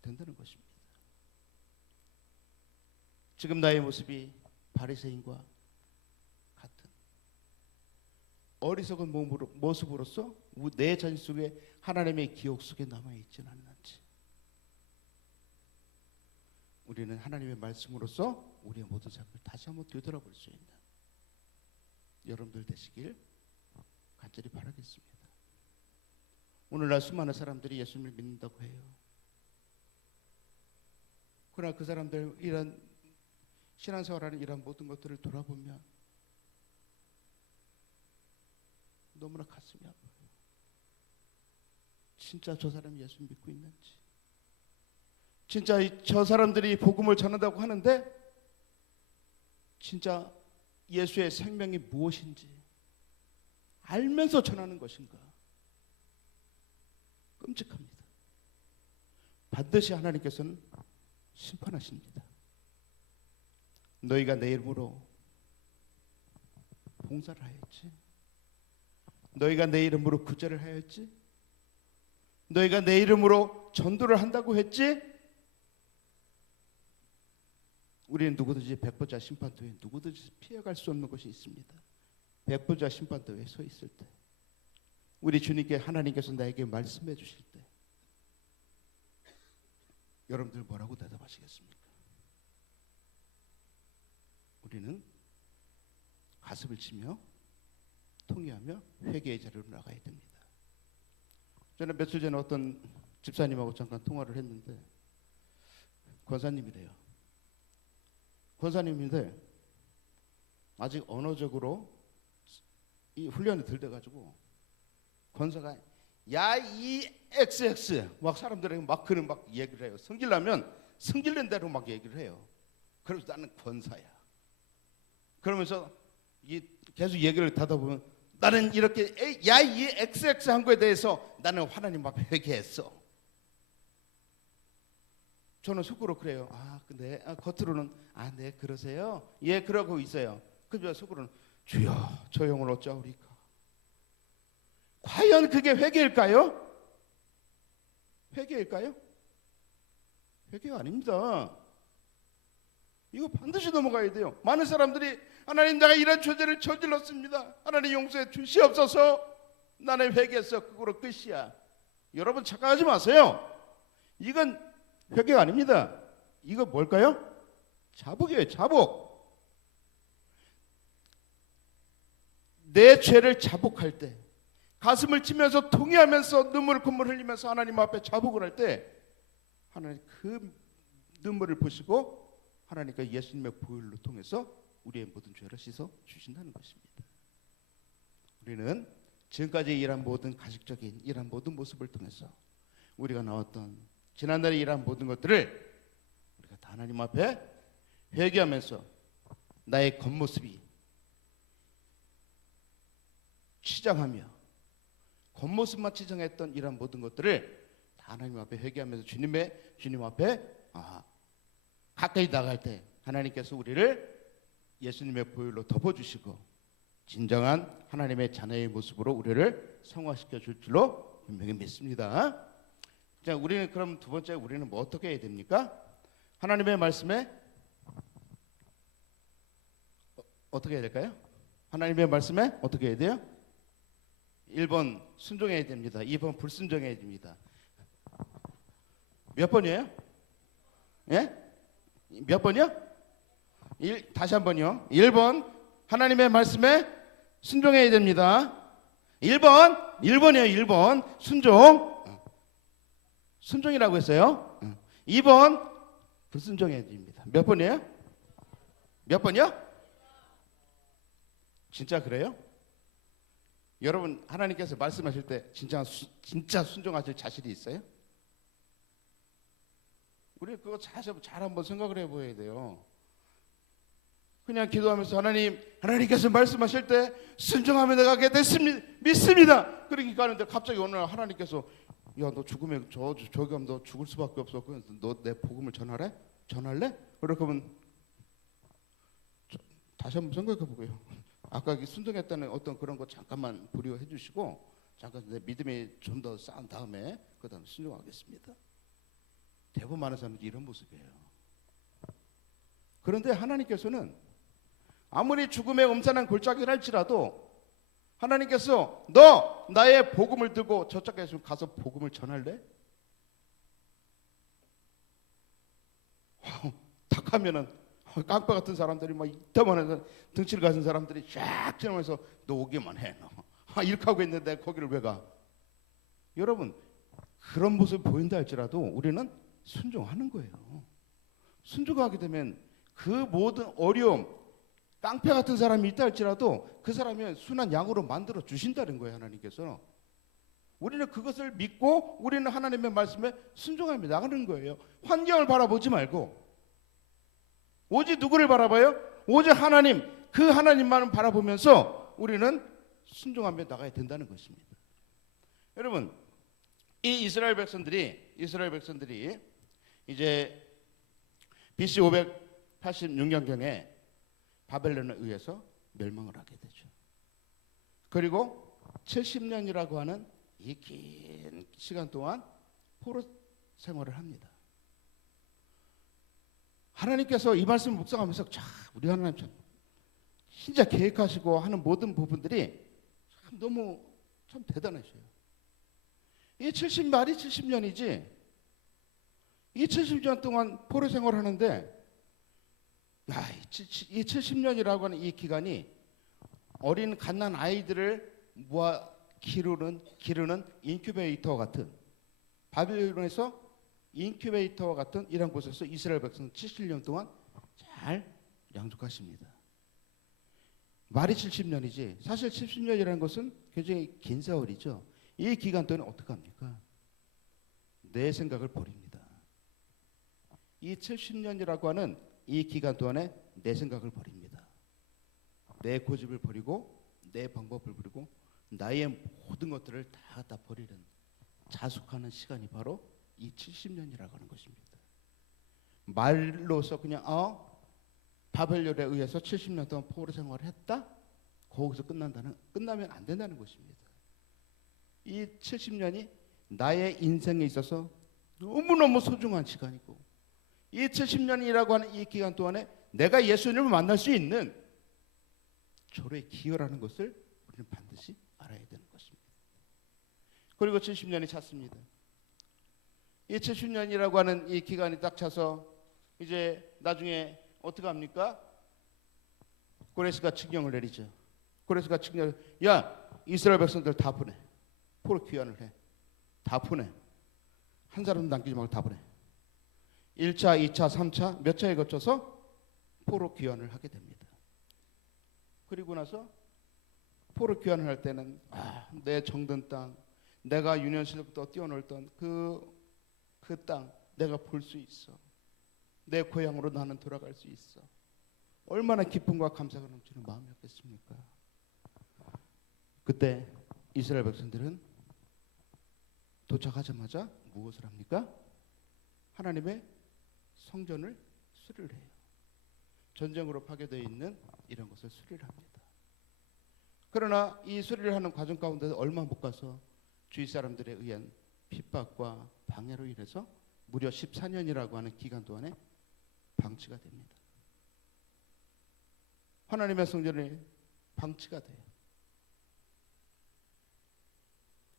된다는 것입니다. 지금 나의 모습이 바리새인과 같은 어리석은 모습으로서 내 자신 속에 하나님의 기억 속에 남아있지는 않는지 우리는 하나님의 말씀으로서 우리의 모든 삶을 다시 한번 되돌아볼 수 있는 여러분들 되시길 간절히 바라겠습니다. 오늘날 수많은 사람들이 예수님을 믿는다고 해요. 그러나 그 사람들 이런 신앙생활하는 이런 모든 것들을 돌아보면 너무나 가슴이 아파요. 진짜 저 사람이 예수 믿고 있는지, 진짜 저 사람들이 복음을 전한다고 하는데 진짜 예수의 생명이 무엇인지 알면서 전하는 것인가? 끔찍합니다. 반드시 하나님께서는 심판하십니다. 너희가 내 이름으로 봉사를 하였지, 너희가 내 이름으로 구제를 하였지, 너희가 내 이름으로 전도를 한다고 했지. 우리는 누구든지 백보자 심판도에 누구든지 피해갈 수 없는 것이 있습니다. 백보자 심판도에 서 있을 때, 우리 주님께 하나님께서 나에게 말씀해 주실 때, 여러분들 뭐라고 대답하시겠습니까? 우리는 가슴을 치며 통회하며 회개의 자리로 나가야 됩니다. 저는 며칠 전에 어떤 집사님하고 잠깐 통화를 했는데, 권사님이래요. 권사님인데 아직 언어적으로 이 훈련이 덜 돼가지고 권사가 야 이 XX 막 사람들에게 막 그런 막 얘기를 해요. 성질나면 성질낸 대로 막 얘기를 해요. 그래서 나는 권사야. 그러면서 계속 얘기를 하다 보면 나는 이렇게 야 이 XX 한 거에 대해서 나는 하나님 앞에 회개했어. 저는 속으로 그래요. 아 근데 겉으로는 네 그러세요. 예 그러고 있어요. 그저 속으로는 주여 저 영을 어찌하오리까. 과연 그게 회개일까요? 회개일까요? 회개가 아닙니다. 이거 반드시 넘어가야 돼요. 많은 사람들이 하나님 내가 이런 죄를 저질렀습니다. 하나님 용서해 주시옵소서. 나는 회개했어. 그거로 끝이야. 여러분 착각하지 마세요. 이건 회개가 아닙니다. 이거 뭘까요? 자복이에요. 자복. 내 죄를 자복할 때, 가슴을 치면서 통회하면서 눈물을 콧물 흘리면서 하나님 앞에 자복을 할 때, 하나님 그 눈물을 보시고 하나님과 예수님의 보혈로 통해서 우리의 모든 죄를 씻어 주신다는 것입니다. 우리는 지금까지 일한 모든 가식적인 일한 모든 모습을 통해서 우리가 나왔던 지난날에 일한 모든 것들을 우리가 다 하나님 앞에 회개하면서 나의 겉모습이 치장하며 겉모습만 치장했던 이런 모든 것들을 다 하나님 앞에 회개하면서 주님 앞에 가까이 나갈 때 하나님께서 우리를 예수님의 보혈로 덮어주시고 진정한 하나님의 자녀의 모습으로 우리를 성화시켜 줄 줄로 분명히 믿습니다. 자, 우리는 그럼 두 번째 우리는 뭐 어떻게 해야 됩니까? 하나님의 말씀에 어떻게 해야 될까요? 하나님의 말씀에 어떻게 해야 돼요? 1번 순종해야 됩니다. 2번 불순종해야 됩니다. 몇 번이에요? 예? 몇 번이요? 다시 한 번요. 1번 하나님의 말씀에 순종해야 됩니다. 1번이에요. 1번 순종이라고 했어요. 2번 불순종해야 됩니다. 몇 번이에요? 몇 번이요? 진짜 그래요? 여러분 하나님께서 말씀하실 때 진짜 순종하실 자신이 있어요? 우리 그거 잘 한번 생각을 해봐야 돼요. 그냥 기도하면서 하나님께서 말씀하실 때 순종하며 나가게 됐습니다. 믿습니다. 그렇게 가는데 갑자기 어느 날 하나님께서 야 너 죽으면 저기 하면 너 죽을 수밖에 없어. 너 내 복음을 전할래? 그렇게 하면 다시 한번 생각해 보고요. 아까 순종했다는 어떤 그런 거 잠깐만 불이해 주시고 잠깐 내 믿음이 좀 더 쌓은 다음에 그다음 순종하겠습니다. 대부분 많은 사람들이 이런 모습이에요. 그런데 하나님께서는 아무리 죽음의 음산한 골짜기를 할지라도 하나님께서 너 나의 복음을 들고 저쪽에 가서 복음을 전할래? 탁 하면은 깡패 같은 사람들이 막 이따만한 등치를 가진 사람들이 쫙 지나면서 너 오기만 해. 너. 이렇게 하고 있는데 거기를 왜 가? 여러분 그런 모습 보인다 할지라도 우리는 순종하는 거예요. 순종하게 되면 그 모든 어려움, 깡패 같은 사람이 있다 할지라도 그 사람이 순한 양으로 만들어 주신다는 거예요. 하나님께서. 우리는 그것을 믿고 우리는 하나님의 말씀에 순종하며 나가는 거예요. 환경을 바라보지 말고 오직 누구를 바라봐요? 오직 하나님, 그 하나님만을 바라보면서 우리는 순종하며 나가야 된다는 것입니다. 여러분, 이 이스라엘 백성들이 이제 BC 586년경에 바벨론에 의해서 멸망을 하게 되죠. 그리고 70년이라고 하는 이 긴 시간 동안 포로 생활을 합니다. 하나님께서 이 말씀을 묵상하면서 참 우리 하나님 참 진짜 계획하시고 하는 모든 부분들이 참 너무 참 대단하셔요. 이 70년이지. 이 70년 동안 포로 생활을 하는데, 이 70년이라고 하는 이 기간이 어린 갓난 아이들을 모아 기르는 인큐베이터와 같은, 바빌론에서 인큐베이터와 같은 이런 곳에서 이스라엘 백성 70년 동안 잘 양육하십니다. 말이 70년이지 사실 70년이라는 것은 굉장히 긴 세월이죠. 이 기간 동안 어떻게 합니까? 내 생각을 버립니다. 이 70년이라고 하는 이 기간 동안에 내 생각을 버립니다. 내 고집을 버리고 내 방법을 버리고 나의 모든 것들을 다 갖다 버리는, 자숙하는 시간이 바로 이 70년이라고 하는 것입니다. 말로서 그냥 바벨론에 의해서 70년 동안 포로 생활을 했다? 거기서 끝나면 안 된다는 것입니다. 이 70년이 나의 인생에 있어서 너무너무 소중한 시간이고, 이 70년이라고 하는 이 기간 동안에 내가 예수님을 만날 수 있는 절호의 기회라는 것을 우리는 반드시 알아야 되는 것입니다. 그리고 70년이 찼습니다. 이 70년이라고 하는 이 기간이 딱 차서 이제 나중에 어떻게 합니까? 고레스가 칙령을 내리죠. 고레스가 칙령, 야 이스라엘 백성들 다 보내. 포로 귀환을 해. 다 보내. 한 사람도 남기지 말고 다 보내. 1차, 2차, 3차 몇 차에 거쳐서 포로 귀환을 하게 됩니다. 그리고 나서 포로 귀환을 할 때는 내 정든 땅, 내가 유년 시절부터 뛰어놀던 그 땅 내가 볼 수 있어. 내 고향으로 나는 돌아갈 수 있어. 얼마나 기쁨과 감사가 넘치는 마음이었겠습니까? 그때 이스라엘 백성들은 도착하자마자 무엇을 합니까? 하나님의 성전을 수리를 해요. 전쟁으로 파괴되어 있는 이런 것을 수리를 합니다. 그러나 이 수리를 하는 과정 가운데 얼마 못 가서 주위 사람들에 의한 핍박과 방해로 인해서 무려 14년이라고 하는 기간 동안에 방치가 됩니다. 하나님의 성전이 방치가 돼요.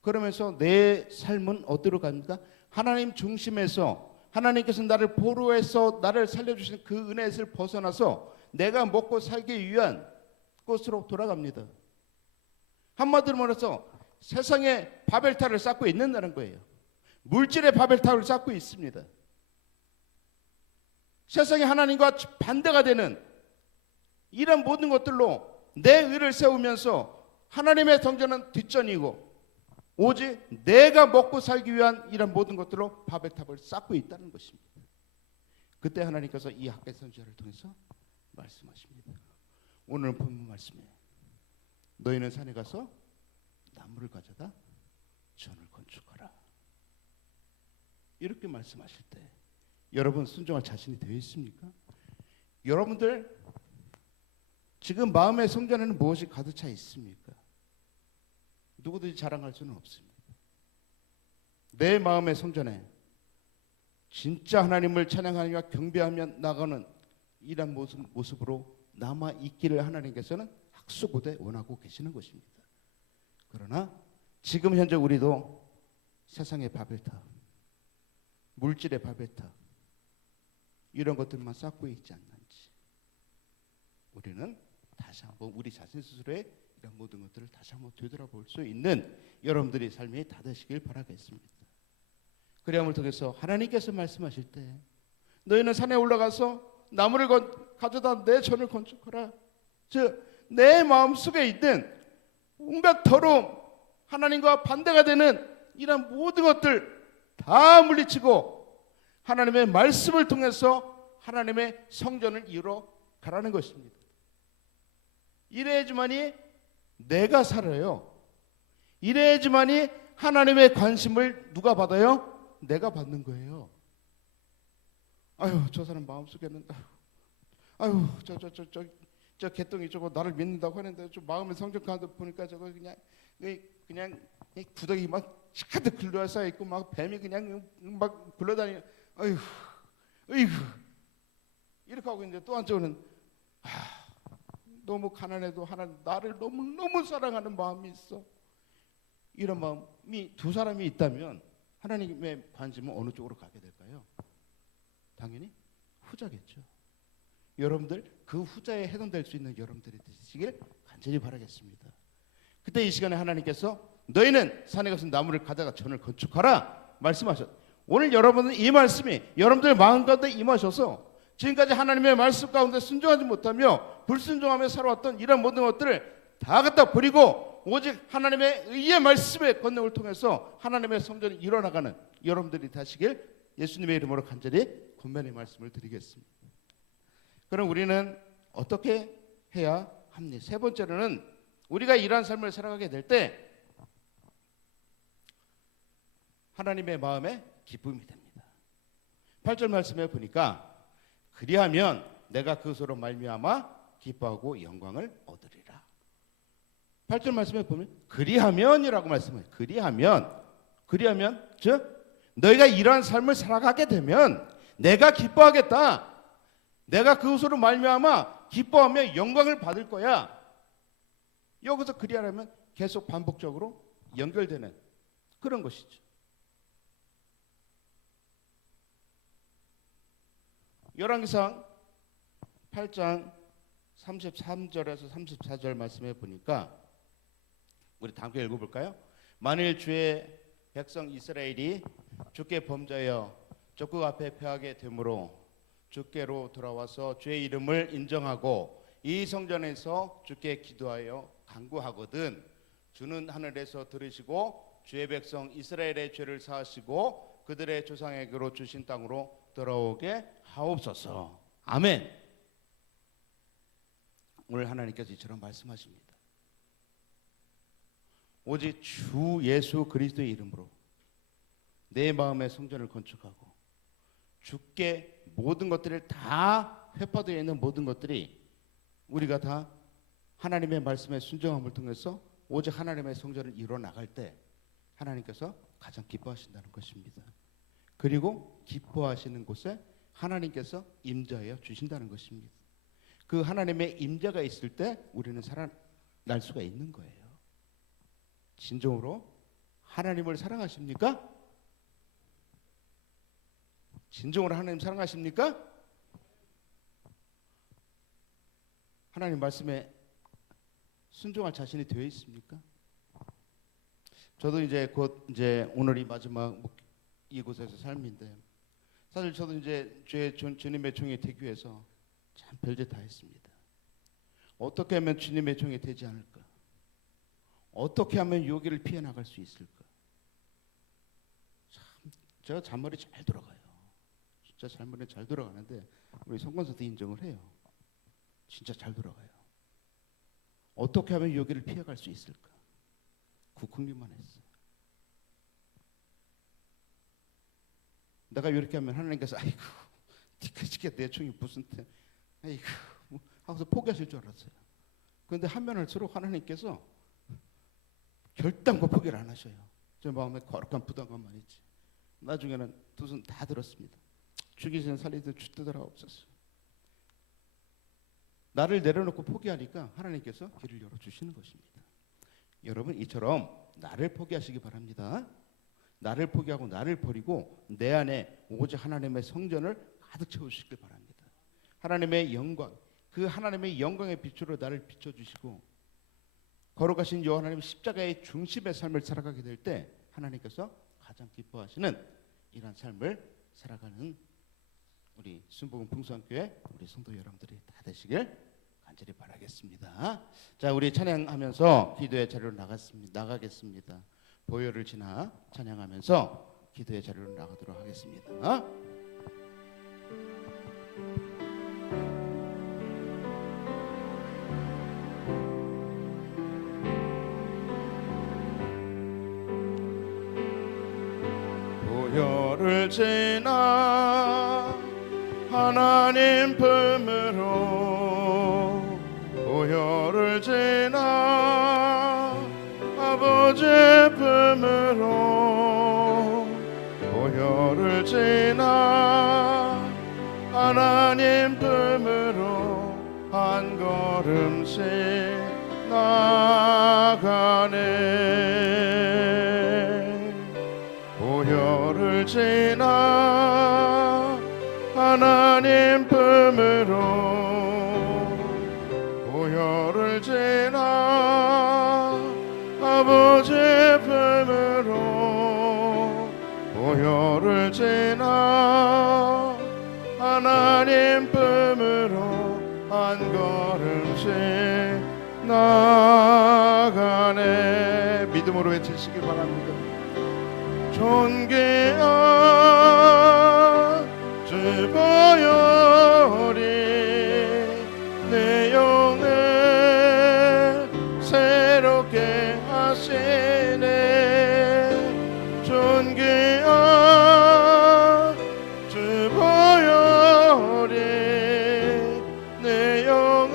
그러면서 내 삶은 어디로 갑니까? 하나님 중심에서, 하나님께서 나를 보루해서 나를 살려주신 그 은혜에서 벗어나서 내가 먹고 살기 위한 곳으로 돌아갑니다. 한마디로 말해서 세상에 바벨탑을 쌓고 있는다는 거예요. 물질의 바벨탑을 쌓고 있습니다. 세상에 하나님과 반대가 되는 이런 모든 것들로 내 의를 세우면서 하나님의 성전은 뒷전이고 오직 내가 먹고 살기 위한 이런 모든 것들로 바벨탑을 쌓고 있다는 것입니다. 그때 하나님께서 이 학개 선지자를 통해서 말씀하십니다. 오늘 본문 말씀에 너희는 산에 가서 나무를 가져다 전을 건축하라. 이렇게 말씀하실 때 여러분 순종할 자신이 되어 있습니까? 여러분들 지금 마음의 성전에는 무엇이 가득 차 있습니까? 누구든지 자랑할 수는 없습니다. 내 마음의 성전에 진짜 하나님을 찬양하며 경배하며 나가는 이런 모습으로 남아 있기를 하나님께서는 학수고대 원하고 계시는 것입니다. 그러나 지금 현재 우리도 세상의 바벨탑, 물질의 바벨탑 이런 것들만 쌓고 있지 않는지 우리는 다시 한번 우리 자신 스스로의 이런 모든 것들을 다시 한번 되돌아볼 수 있는 여러분들의 삶이 다 되시길 바라겠습니다. 그리함을 통해서 하나님께서 말씀하실 때 너희는 산에 올라가서 나무를 가져다 내 전을 건축하라. 즉 내 마음속에 있는 온갖 더러움, 하나님과 반대가 되는 이런 모든 것들 다 물리치고 하나님의 말씀을 통해서 하나님의 성전을 이루어 가라는 것입니다. 이래야지만이 내가 살아요. 이래야지만이 하나님의 관심을 누가 받아요? 내가 받는 거예요. 아유, 저 사람 마음속에는 아유, 저 개똥이 저거 나를 믿는다고 하는데 저 마음에 성적 가운데 보니까 저거 그냥 구덩이 막 시카드 굴러 쌓여 있고 막 뱀이 그냥 막 굴러다니는. 아유, 이렇게 하고 이제 또 한쪽은 너무 가난해도 하나님 나를 너무 사랑하는 마음이 있어. 이런 마음이 두 사람이 있다면 하나님의 관심은 어느 쪽으로 가게 될까요? 당연히 후자겠죠. 여러분들 그 후자에 해당될 수 있는 여러분들이 되시길 간절히 바라겠습니다. 그때 이 시간에 하나님께서 너희는 산에 가서 나무를 가다가 전을 건축하라 말씀하셨. 오늘 여러분은 이 말씀이 여러분들 마음 가운데 임하셔서 지금까지 하나님의 말씀 가운데 순종하지 못하며 불순종하며 살아왔던 이런 모든 것들을 다 갖다 버리고 오직 하나님의 의의 말씀의 권능을 통해서 하나님의 성전이 일어나가는 여러분들이 되시길 예수님의 이름으로 간절히 권면의 말씀을 드리겠습니다. 그럼 우리는 어떻게 해야 합니까? 세 번째로는 우리가 이러한 삶을 살아가게 될 때 하나님의 마음에 기쁨이 됩니다. 8절 말씀에 보니까 그리하면 내가 그것으로 말미암아 기뻐하고 영광을 얻으리라. 8절 말씀에 보면 그리하면이라고 말씀해요. 그리하면 즉 너희가 이러한 삶을 살아가게 되면 내가 기뻐하겠다. 내가 그것으로 말미암아 기뻐하며 영광을 받을 거야. 여기서 그리하려면 계속 반복적으로 연결되는 그런 것이죠. 열왕기상 8장 33절에서 34절 말씀해 보니까 우리 함께 읽어볼까요? 만일 주의 백성 이스라엘이 주께 범죄하여 적국 앞에 패하게 되므로 주께로 돌아와서 주의 이름을 인정하고 이 성전에서 주께 기도하여 간구하거든 주는 하늘에서 들으시고 주의 백성 이스라엘의 죄를 사하시고 그들의 조상에게로 주신 땅으로 돌아오게 하옵소서. 아멘. 오늘 하나님께서 이처럼 말씀하십니다. 오직 주 예수 그리스도의 이름으로 내 마음의 성전을 건축하고 주께 모든 것들을 다 회파되어 있는 모든 것들이 우리가 다 하나님의 말씀에 순종함을 통해서 오직 하나님의 성전을 이루어 나갈 때 하나님께서 가장 기뻐하신다는 것입니다. 그리고 기뻐하시는 곳에 하나님께서 임재하여 주신다는 것입니다. 그 하나님의 임재가 있을 때 우리는 살아날 수가 있는 거예요. 진정으로 하나님을 사랑하십니까? 진정으로 하나님 사랑하십니까? 하나님 말씀에 순종할 자신이 되어 있습니까? 저도 이제 곧 이제 오늘이 마지막 이곳에서 삶인데 사실 저도 이제 주님의 종이 되기 위해서 참 별짓 다 했습니다. 어떻게 하면 주님의 종이 되지 않을까? 어떻게 하면 유혹을 피해 나갈 수 있을까? 참 제가 잔머리 잘 돌아가요. 진짜 잔머리 잘 돌아가는데 우리 성권사도 인정을 해요. 진짜 잘 돌아가요. 어떻게 하면 유혹을 피해갈 수 있을까? 국흥리만 했어요. 내가 이렇게 하면 하나님께서 아이고 티켓 내 총이 무슨 아이고 하고서 포기하실 줄 알았어요. 그런데 하면 할수록 하나님께서 결단코 포기를 안 하셔요. 제 마음에 거룩한 부담감만 있지. 나중에는 두 손 다 들었습니다. 죽기 전에 살리듯 죽더라 없었어요. 나를 내려놓고 포기하니까 하나님께서 길을 열어주시는 것입니다. 여러분 이처럼 나를 포기하시기 바랍니다. 나를 포기하고 나를 버리고 내 안에 오직 하나님의 성전을 가득 채우시길 바랍니다. 하나님의 영광, 그 하나님의 영광의 빛으로 나를 비춰주시고 거룩하신 여호와 하나님 십자가의 중심의 삶을 살아가게 될 때 하나님께서 가장 기뻐하시는 이런 삶을 살아가는 우리 순복음 풍성교회 우리 성도 여러분들이 다 되시길 간절히 바라겠습니다. 자, 우리 찬양하면서 기도의 자리로 나가겠습니다. 보혈을 지나 찬양하면서 기도의 자리로 나가도록 하겠습니다. 보혈을 지나 하나님 품으로 보혈을 지나 아버지 품으로 보혈을 지나 하나님 품으로 한 걸음씩 나가네. 보혈을 지나 하나님 품으로 보혈을 지나 아버지 품으로 보혈을 지나 하나님 품으로 한 걸음씩 나가네. 믿음으로 외치시길 바랍니다. 존귀한 주 보혈이 내 영을 새롭게 하시네. 존귀한 주 보혈이 내 영을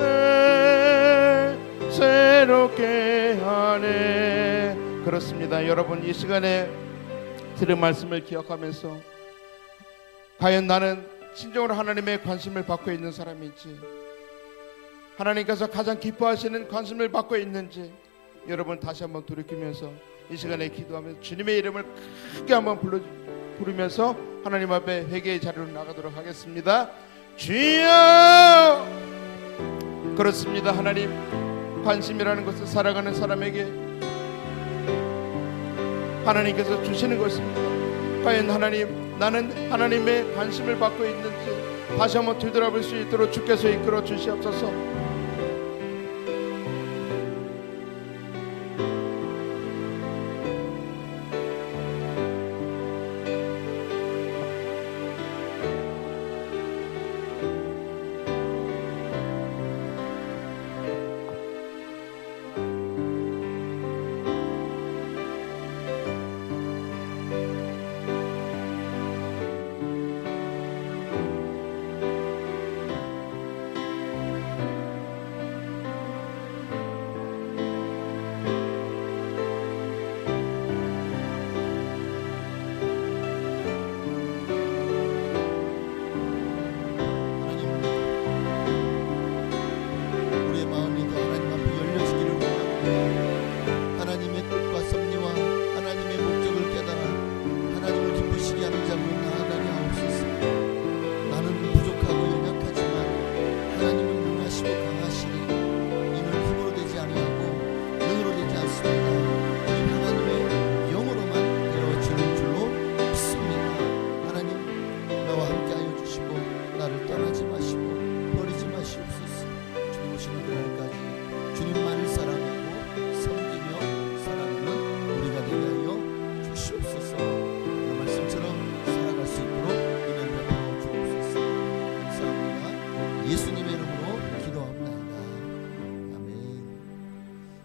새롭게 하네. 그렇습니다. 여러분, 이 시간에 들은 말씀을 기억하면서 과연 나는 진정으로 하나님의 관심을 받고 있는 사람인지, 하나님께서 가장 기뻐하시는 관심을 받고 있는지 여러분 다시 한번 돌이키면서 이 시간에 기도하면서 주님의 이름을 크게 한번 부르면서 하나님 앞에 회개의 자리로 나가도록 하겠습니다. 주여! 그렇습니다. 하나님, 관심이라는 것은 살아가는 사람에게 하나님께서 주시는 것입니다. 과연 하나님, 나는 하나님의 관심을 받고 있는지 다시 한번 되돌아볼 수 있도록 주께서 이끌어 주시옵소서.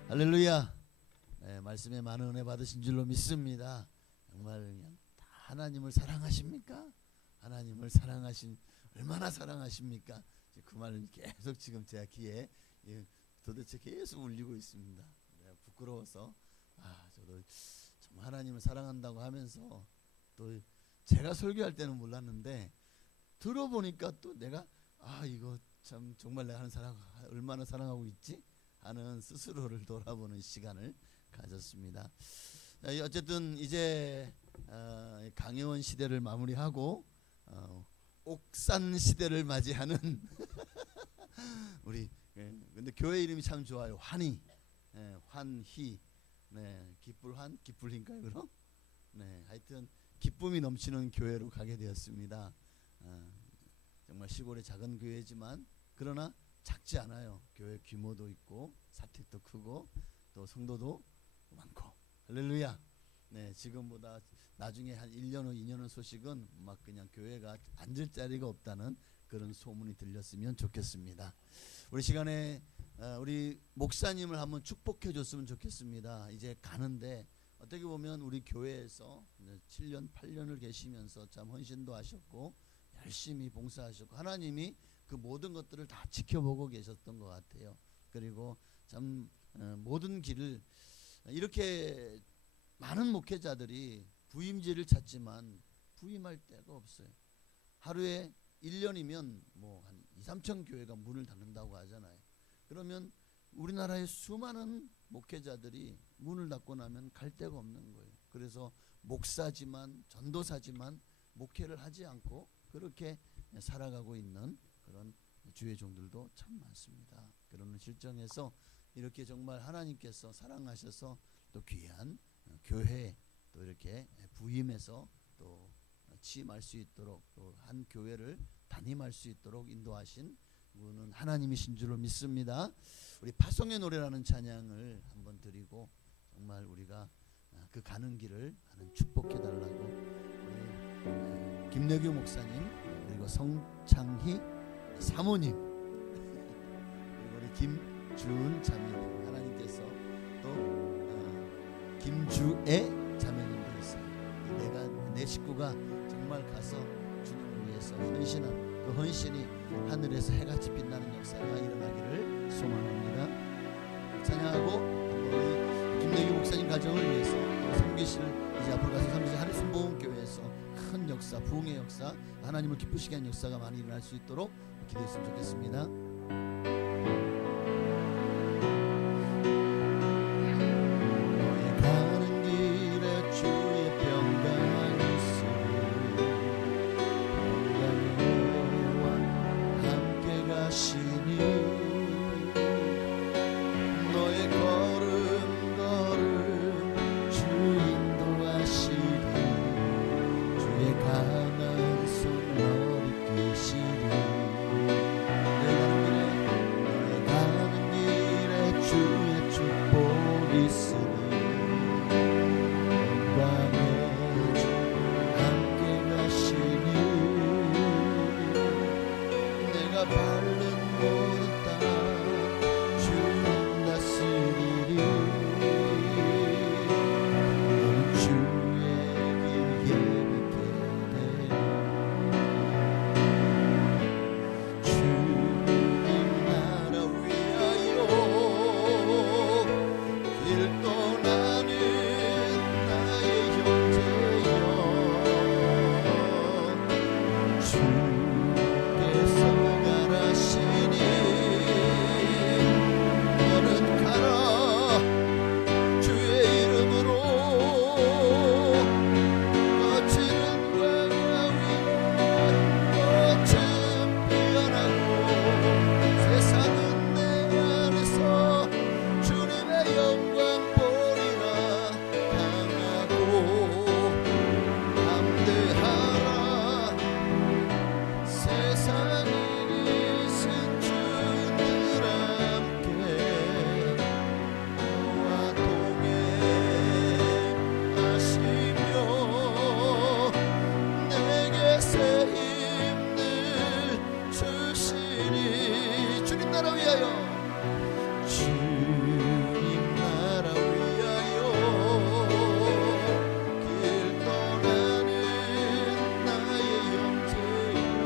할렐루야. 네, 말씀에 많은 은혜 받으신 줄로 믿습니다. 정말 그냥 다 하나님을 사랑하십니까? 하나님을 얼마나 사랑하십니까? 그 말은 계속 지금 제 귀에 도대체 계속 울리고 있습니다. 부끄러워서 저도 정말 하나님을 사랑한다고 하면서 또 제가 설교할 때는 몰랐는데 들어보니까 또 내가 이거 참 정말 내가 얼마나 사랑하고 있지? 하는 스스로를 돌아보는 시간을 가졌습니다. 어쨌든 이제 강혜원 시대를 마무리하고 옥산 시대를 맞이하는 우리 근데 교회 이름이 참 좋아요. 환희, 환희, 기쁠환, 기쁠인가요 그럼? 하여튼 기쁨이 넘치는 교회로 가게 되었습니다. 정말 시골의 작은 교회지만 그러나 작지 않아요. 교회 규모도 있고 사택도 크고 또 성도도 많고 할렐루야. 지금보다 나중에 한 1년 후 2년 후 소식은 막 그냥 교회가 앉을 자리가 없다는 그런 소문이 들렸으면 좋겠습니다. 우리 시간에 우리 목사님을 한번 축복해 줬으면 좋겠습니다. 이제 가는데 어떻게 보면 우리 교회에서 7년 8년을 계시면서 참 헌신도 하셨고 열심히 봉사하셨고 하나님이 그 모든 것들을 다 지켜보고 계셨던 것 같아요. 그리고 참 모든 길을 이렇게 많은 목회자들이 부임지를 찾지만 부임할 데가 없어요. 하루에 1년이면 뭐 한 2, 3천 교회가 문을 닫는다고 하잖아요. 그러면 우리나라의 수많은 목회자들이 문을 닫고 나면 갈 데가 없는 거예요. 그래서 목사지만 전도사지만 목회를 하지 않고 그렇게 살아가고 있는 그런 주의 종들도 참 많습니다. 그런 실정에서 이렇게 정말 하나님께서 사랑하셔서 또 귀한 교회 또 이렇게 부임해서 또 취임할 수 있도록 또 한 교회를 담임할 수 있도록 인도하신 분은 하나님이신 줄로 믿습니다. 우리 파송의 노래라는 찬양을 한번 드리고 정말 우리가 그 가는 길을 하는 축복해 달라고 우리 김내규 목사님 그리고 성창희 사모님 그리고 우리 김주은 자매님 하나님께서 또 김주애 자매님도 있어요. 내가 내 식구가 정말 가서 주님을 위해서 헌신한 그 헌신이 하늘에서 해같이 빛나는 역사가 일어나기를 소망합니다. 찬양하고 우리 김내규 목사님 가정을 위해서 섬기실 이제 앞으로 가서 섬기실 하늘순복음교회에서 큰 역사, 부흥의 역사, 하나님을 기쁘시게 하는 역사가 많이 일어날 수 있도록 기도했으면 좋겠습니다. 너의 가는 길에 주의 평강이 있으리 평강의 왕 함께 가시니 너의 걸음 걸음 주 인도하시리 주의 강한 손 너를 이끄시리 너의 가는 길에 주의 축복이 있으리 영광의 주 함께 가시니 내가 밟는 모든 땅 주님 다스리리 너는 주의 길 예비게 되리 주님 나라 위하여 길 떠나는 나의 형제여 주께서 가라시니 너는 가라 주의 이름으로 거칠은 광야 위에 꽃은 피어나고 세상은 내 안에서 주님의 영광 보리라 강하고 담대하라 세상 이기신 주들 함께 너와 동행하시며 내게 새 힘을 주시니 주님 나라 위하여 주님 나라 위하여 길 떠나는 나의 형제여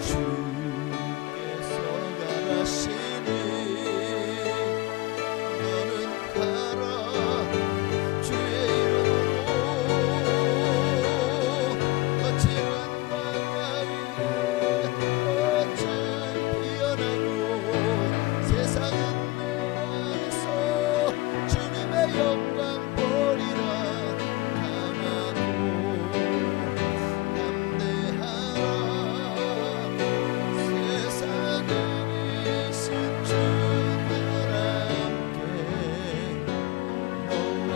주께서 가라시니 너는 가라 주의 이름으로 거칠은 광야 위에 꽃은 피어나고 세상은 내 안에서 주님의 영광 보리라 강하고 담대하라 세상을 이기신 주들 함께 너와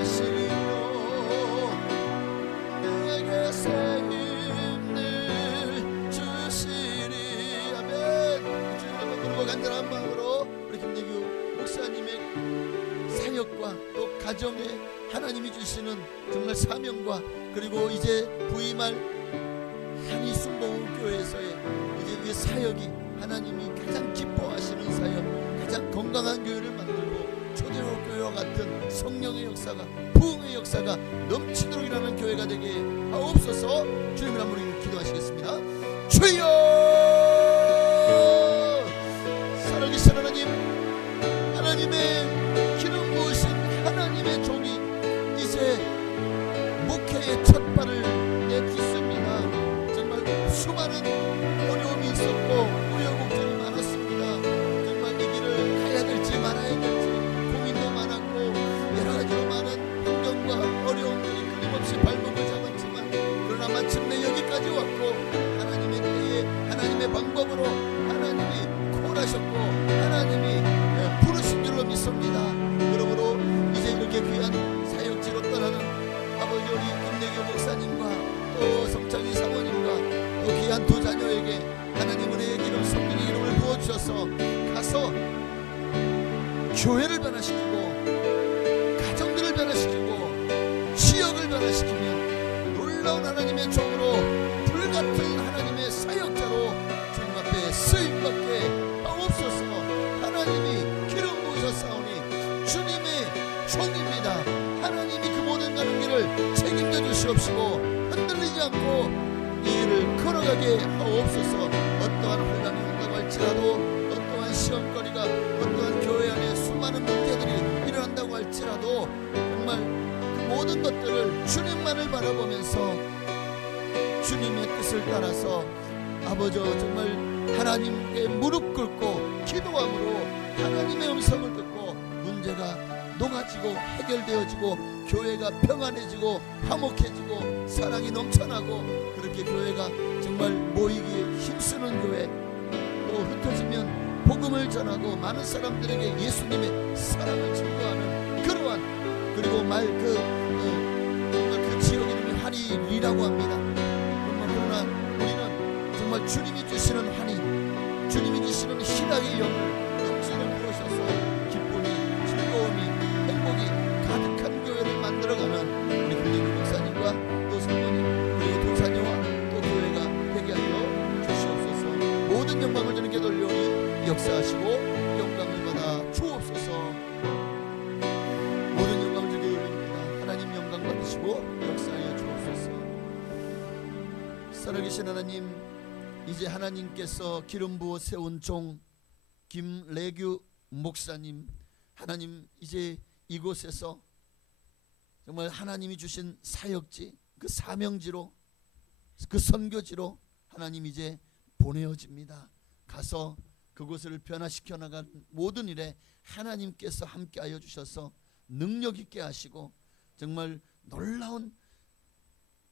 동행하시며 내게 새 힘을 주시리 아멘. 주님 한번 부르고 간절한 마음으로 우리 김대규 목사님의 사역과 또 가정에 하나님이 주시는 정말 사명과 그리고 이제 부임할 한의순복음교회에서의 이제 이 사역이 하나님이 가장 기뻐하시는 사역 가장 건강한 교회를 만들고 초대교회와 같은 성령의 역사가, 부흥의 역사가 넘치도록 일하는 교회가 되게 하옵소서. 주님의 이름으로 기도하시겠습니다. 주여, 살아계신 하나님, 하나님의 기름 부으신 하나님의 종이 이제 목회의 첫 발을 내딛습니다. 정말 수많은 어려움이 있었고 우여곡절이 많았습니다. 정말 이 길을 가야 될지 말아야 될지 고민도 많았고 여러 가지로 많은 환경과 어려움들이 끊임없이 발목을 잡았지만, 그러나 마침내 여기까지 왔고 하나님의 때에 하나님의 방법으로 하나님이 콜하셨고 하나님이 부르신 줄로 믿습니다. 그러므로 이제 이렇게 귀한 사역지로 떠나는 아버지 우리 김내교 목사님과 또 성창희 사모님과 또 귀한 두 자녀에게 하나님 은혜의 기름, 성령의 기름을 부어주셔서 가서 교회를 변화시키고 가정들을 변화시키고 지역을 변화시키면 놀라운 하나님의 종으로 불같은 하나님의 사역자로 주님 앞에 쓰임받게 하옵소서. 하나님이 기름 부으셨사오니 주님의 종입니다. 하나님이 그 모든 가는 길을 책임져 주시옵시고 흔들리지 않고 이 길을 걸어가게 하옵소서. 어떠한 혼란이 온다고 할지라도, 어떠한 시험거리가, 어떠한 교회 안에 수많은 문제들이 일어난다고 할지라도 정말 그 모든 것들을 주님만을 바라보면서 주님의 뜻을 따라서 아버지 정말 하나님께 무릎 꿇고 기도함으로 하나님의 음성을 듣고 문제가 녹아지고 해결되어지고 교회가 평안해지고 화목해지고 사랑이 넘쳐나고, 그렇게 교회가 정말 모이기에 힘쓰는 교회, 또 흩어지면 복음을 전하고 많은 사람들에게 예수님의 사랑을 증거하는 그러한, 그리고 정말 그 지역 이름이 한이리라고 합니다. 그러나 우리는 정말 주님이 주시는 한이, 주님이 주시는 희락의 영을 넘치는 부으셔서 기쁨이, 즐거움이, 행복이 가득한 교회를 만들어가는 우리 김내교 목사님과 또 성도님 그리고 두 자녀와 또 교회가 되게 하여 주시옵소서. 모든 영광을 주님께 돌려오니 역사하시고 영광을 받아 주옵소서. 모든 영광을 주님께 돌립니다. 하나님 영광 받으시고 역사하여 주옵소서. 살아계신 하나님, 이제 하나님께서 기름 부어 세운 종 김래규 목사님, 하나님 이제 이곳에서 정말 하나님이 주신 사역지, 그 사명지로, 그 선교지로 하나님 이제 보내어집니다. 가서 그곳을 변화시켜 나간 모든 일에 하나님께서 함께하여 주셔서 능력 있게 하시고 정말 놀라운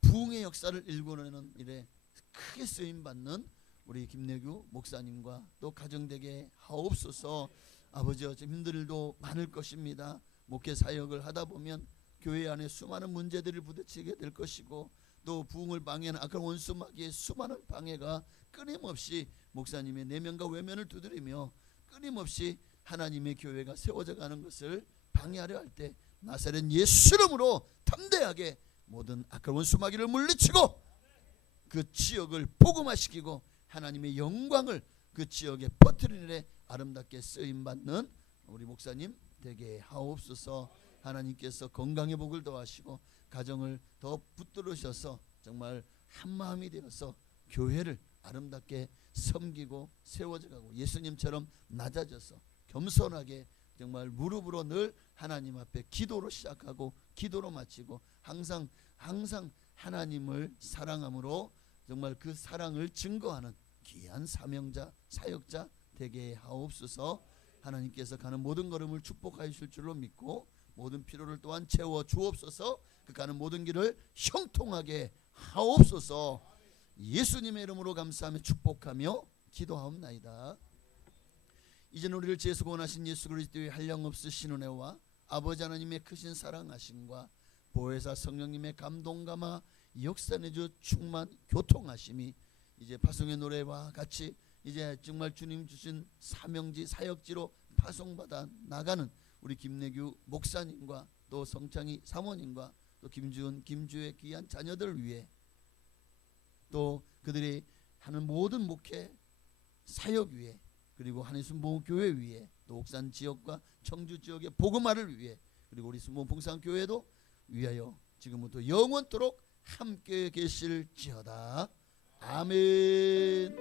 부흥의 역사를 일궈내는 일에 크게 쓰임받는 우리 김내규 목사님과 또 가정되게 하옵소서. 아버지, 힘들 일도 많을 것입니다. 목회 사역을 하다 보면 교회 안에 수많은 문제들을 부딪히게 될 것이고, 또 부흥을 방해하는 악한 원수마귀의 수많은 방해가 끊임없이 목사님의 내면과 외면을 두드리며 끊임없이 하나님의 교회가 세워져 가는 것을 방해하려 할 때 나사렛 예수 이름으로 담대하게 모든 악한 원수마귀를 물리치고 그 지역을 복음화시키고 하나님의 영광을 그 지역에 퍼뜨리는 일에 아름답게 쓰임받는 우리 목사님 되게 하옵소서. 하나님께서 건강의 복을 더하시고 가정을 더 붙들으셔서 정말 한마음이 되어서 교회를 아름답게 섬기고 세워져가고 예수님처럼 낮아져서 겸손하게 정말 무릎으로 늘 하나님 앞에 기도로 시작하고 기도로 마치고 항상 하나님을 사랑함으로 정말 그 사랑을 증거하는 귀한 사명자 사역자 되게 하옵소서. 하나님께서 가는 모든 걸음을 축복하여 주실 줄로 믿고 모든 필요를 또한 채워 주옵소서. 그 가는 모든 길을 형통하게 하옵소서. 예수님의 이름으로 감사하며 축복하며 기도하옵나이다. 이제는 우리를 죄에서 구원하신 예수 그리스도의 한량없으신 은혜와 아버지 하나님의 크신 사랑하심과 보혜사 성령님의 감동감화 역사내주 충만 교통하심이 이제 파송의 노래와 같이 이제 정말 주님 주신 사명지 사역지로 파송받아 나가는 우리 김내규 목사님과 또 성창희 사모님과 또 김주은 김주의 귀한 자녀들을 위해 또 그들이 하는 모든 목회 사역 위에 그리고 한인순복음교회 위에 또 옥산 지역과 청주 지역의 복음화를 위해 그리고 우리 순복음봉사교회도 위하여 지금부터 영원토록 함께 계실지어다. 아멘.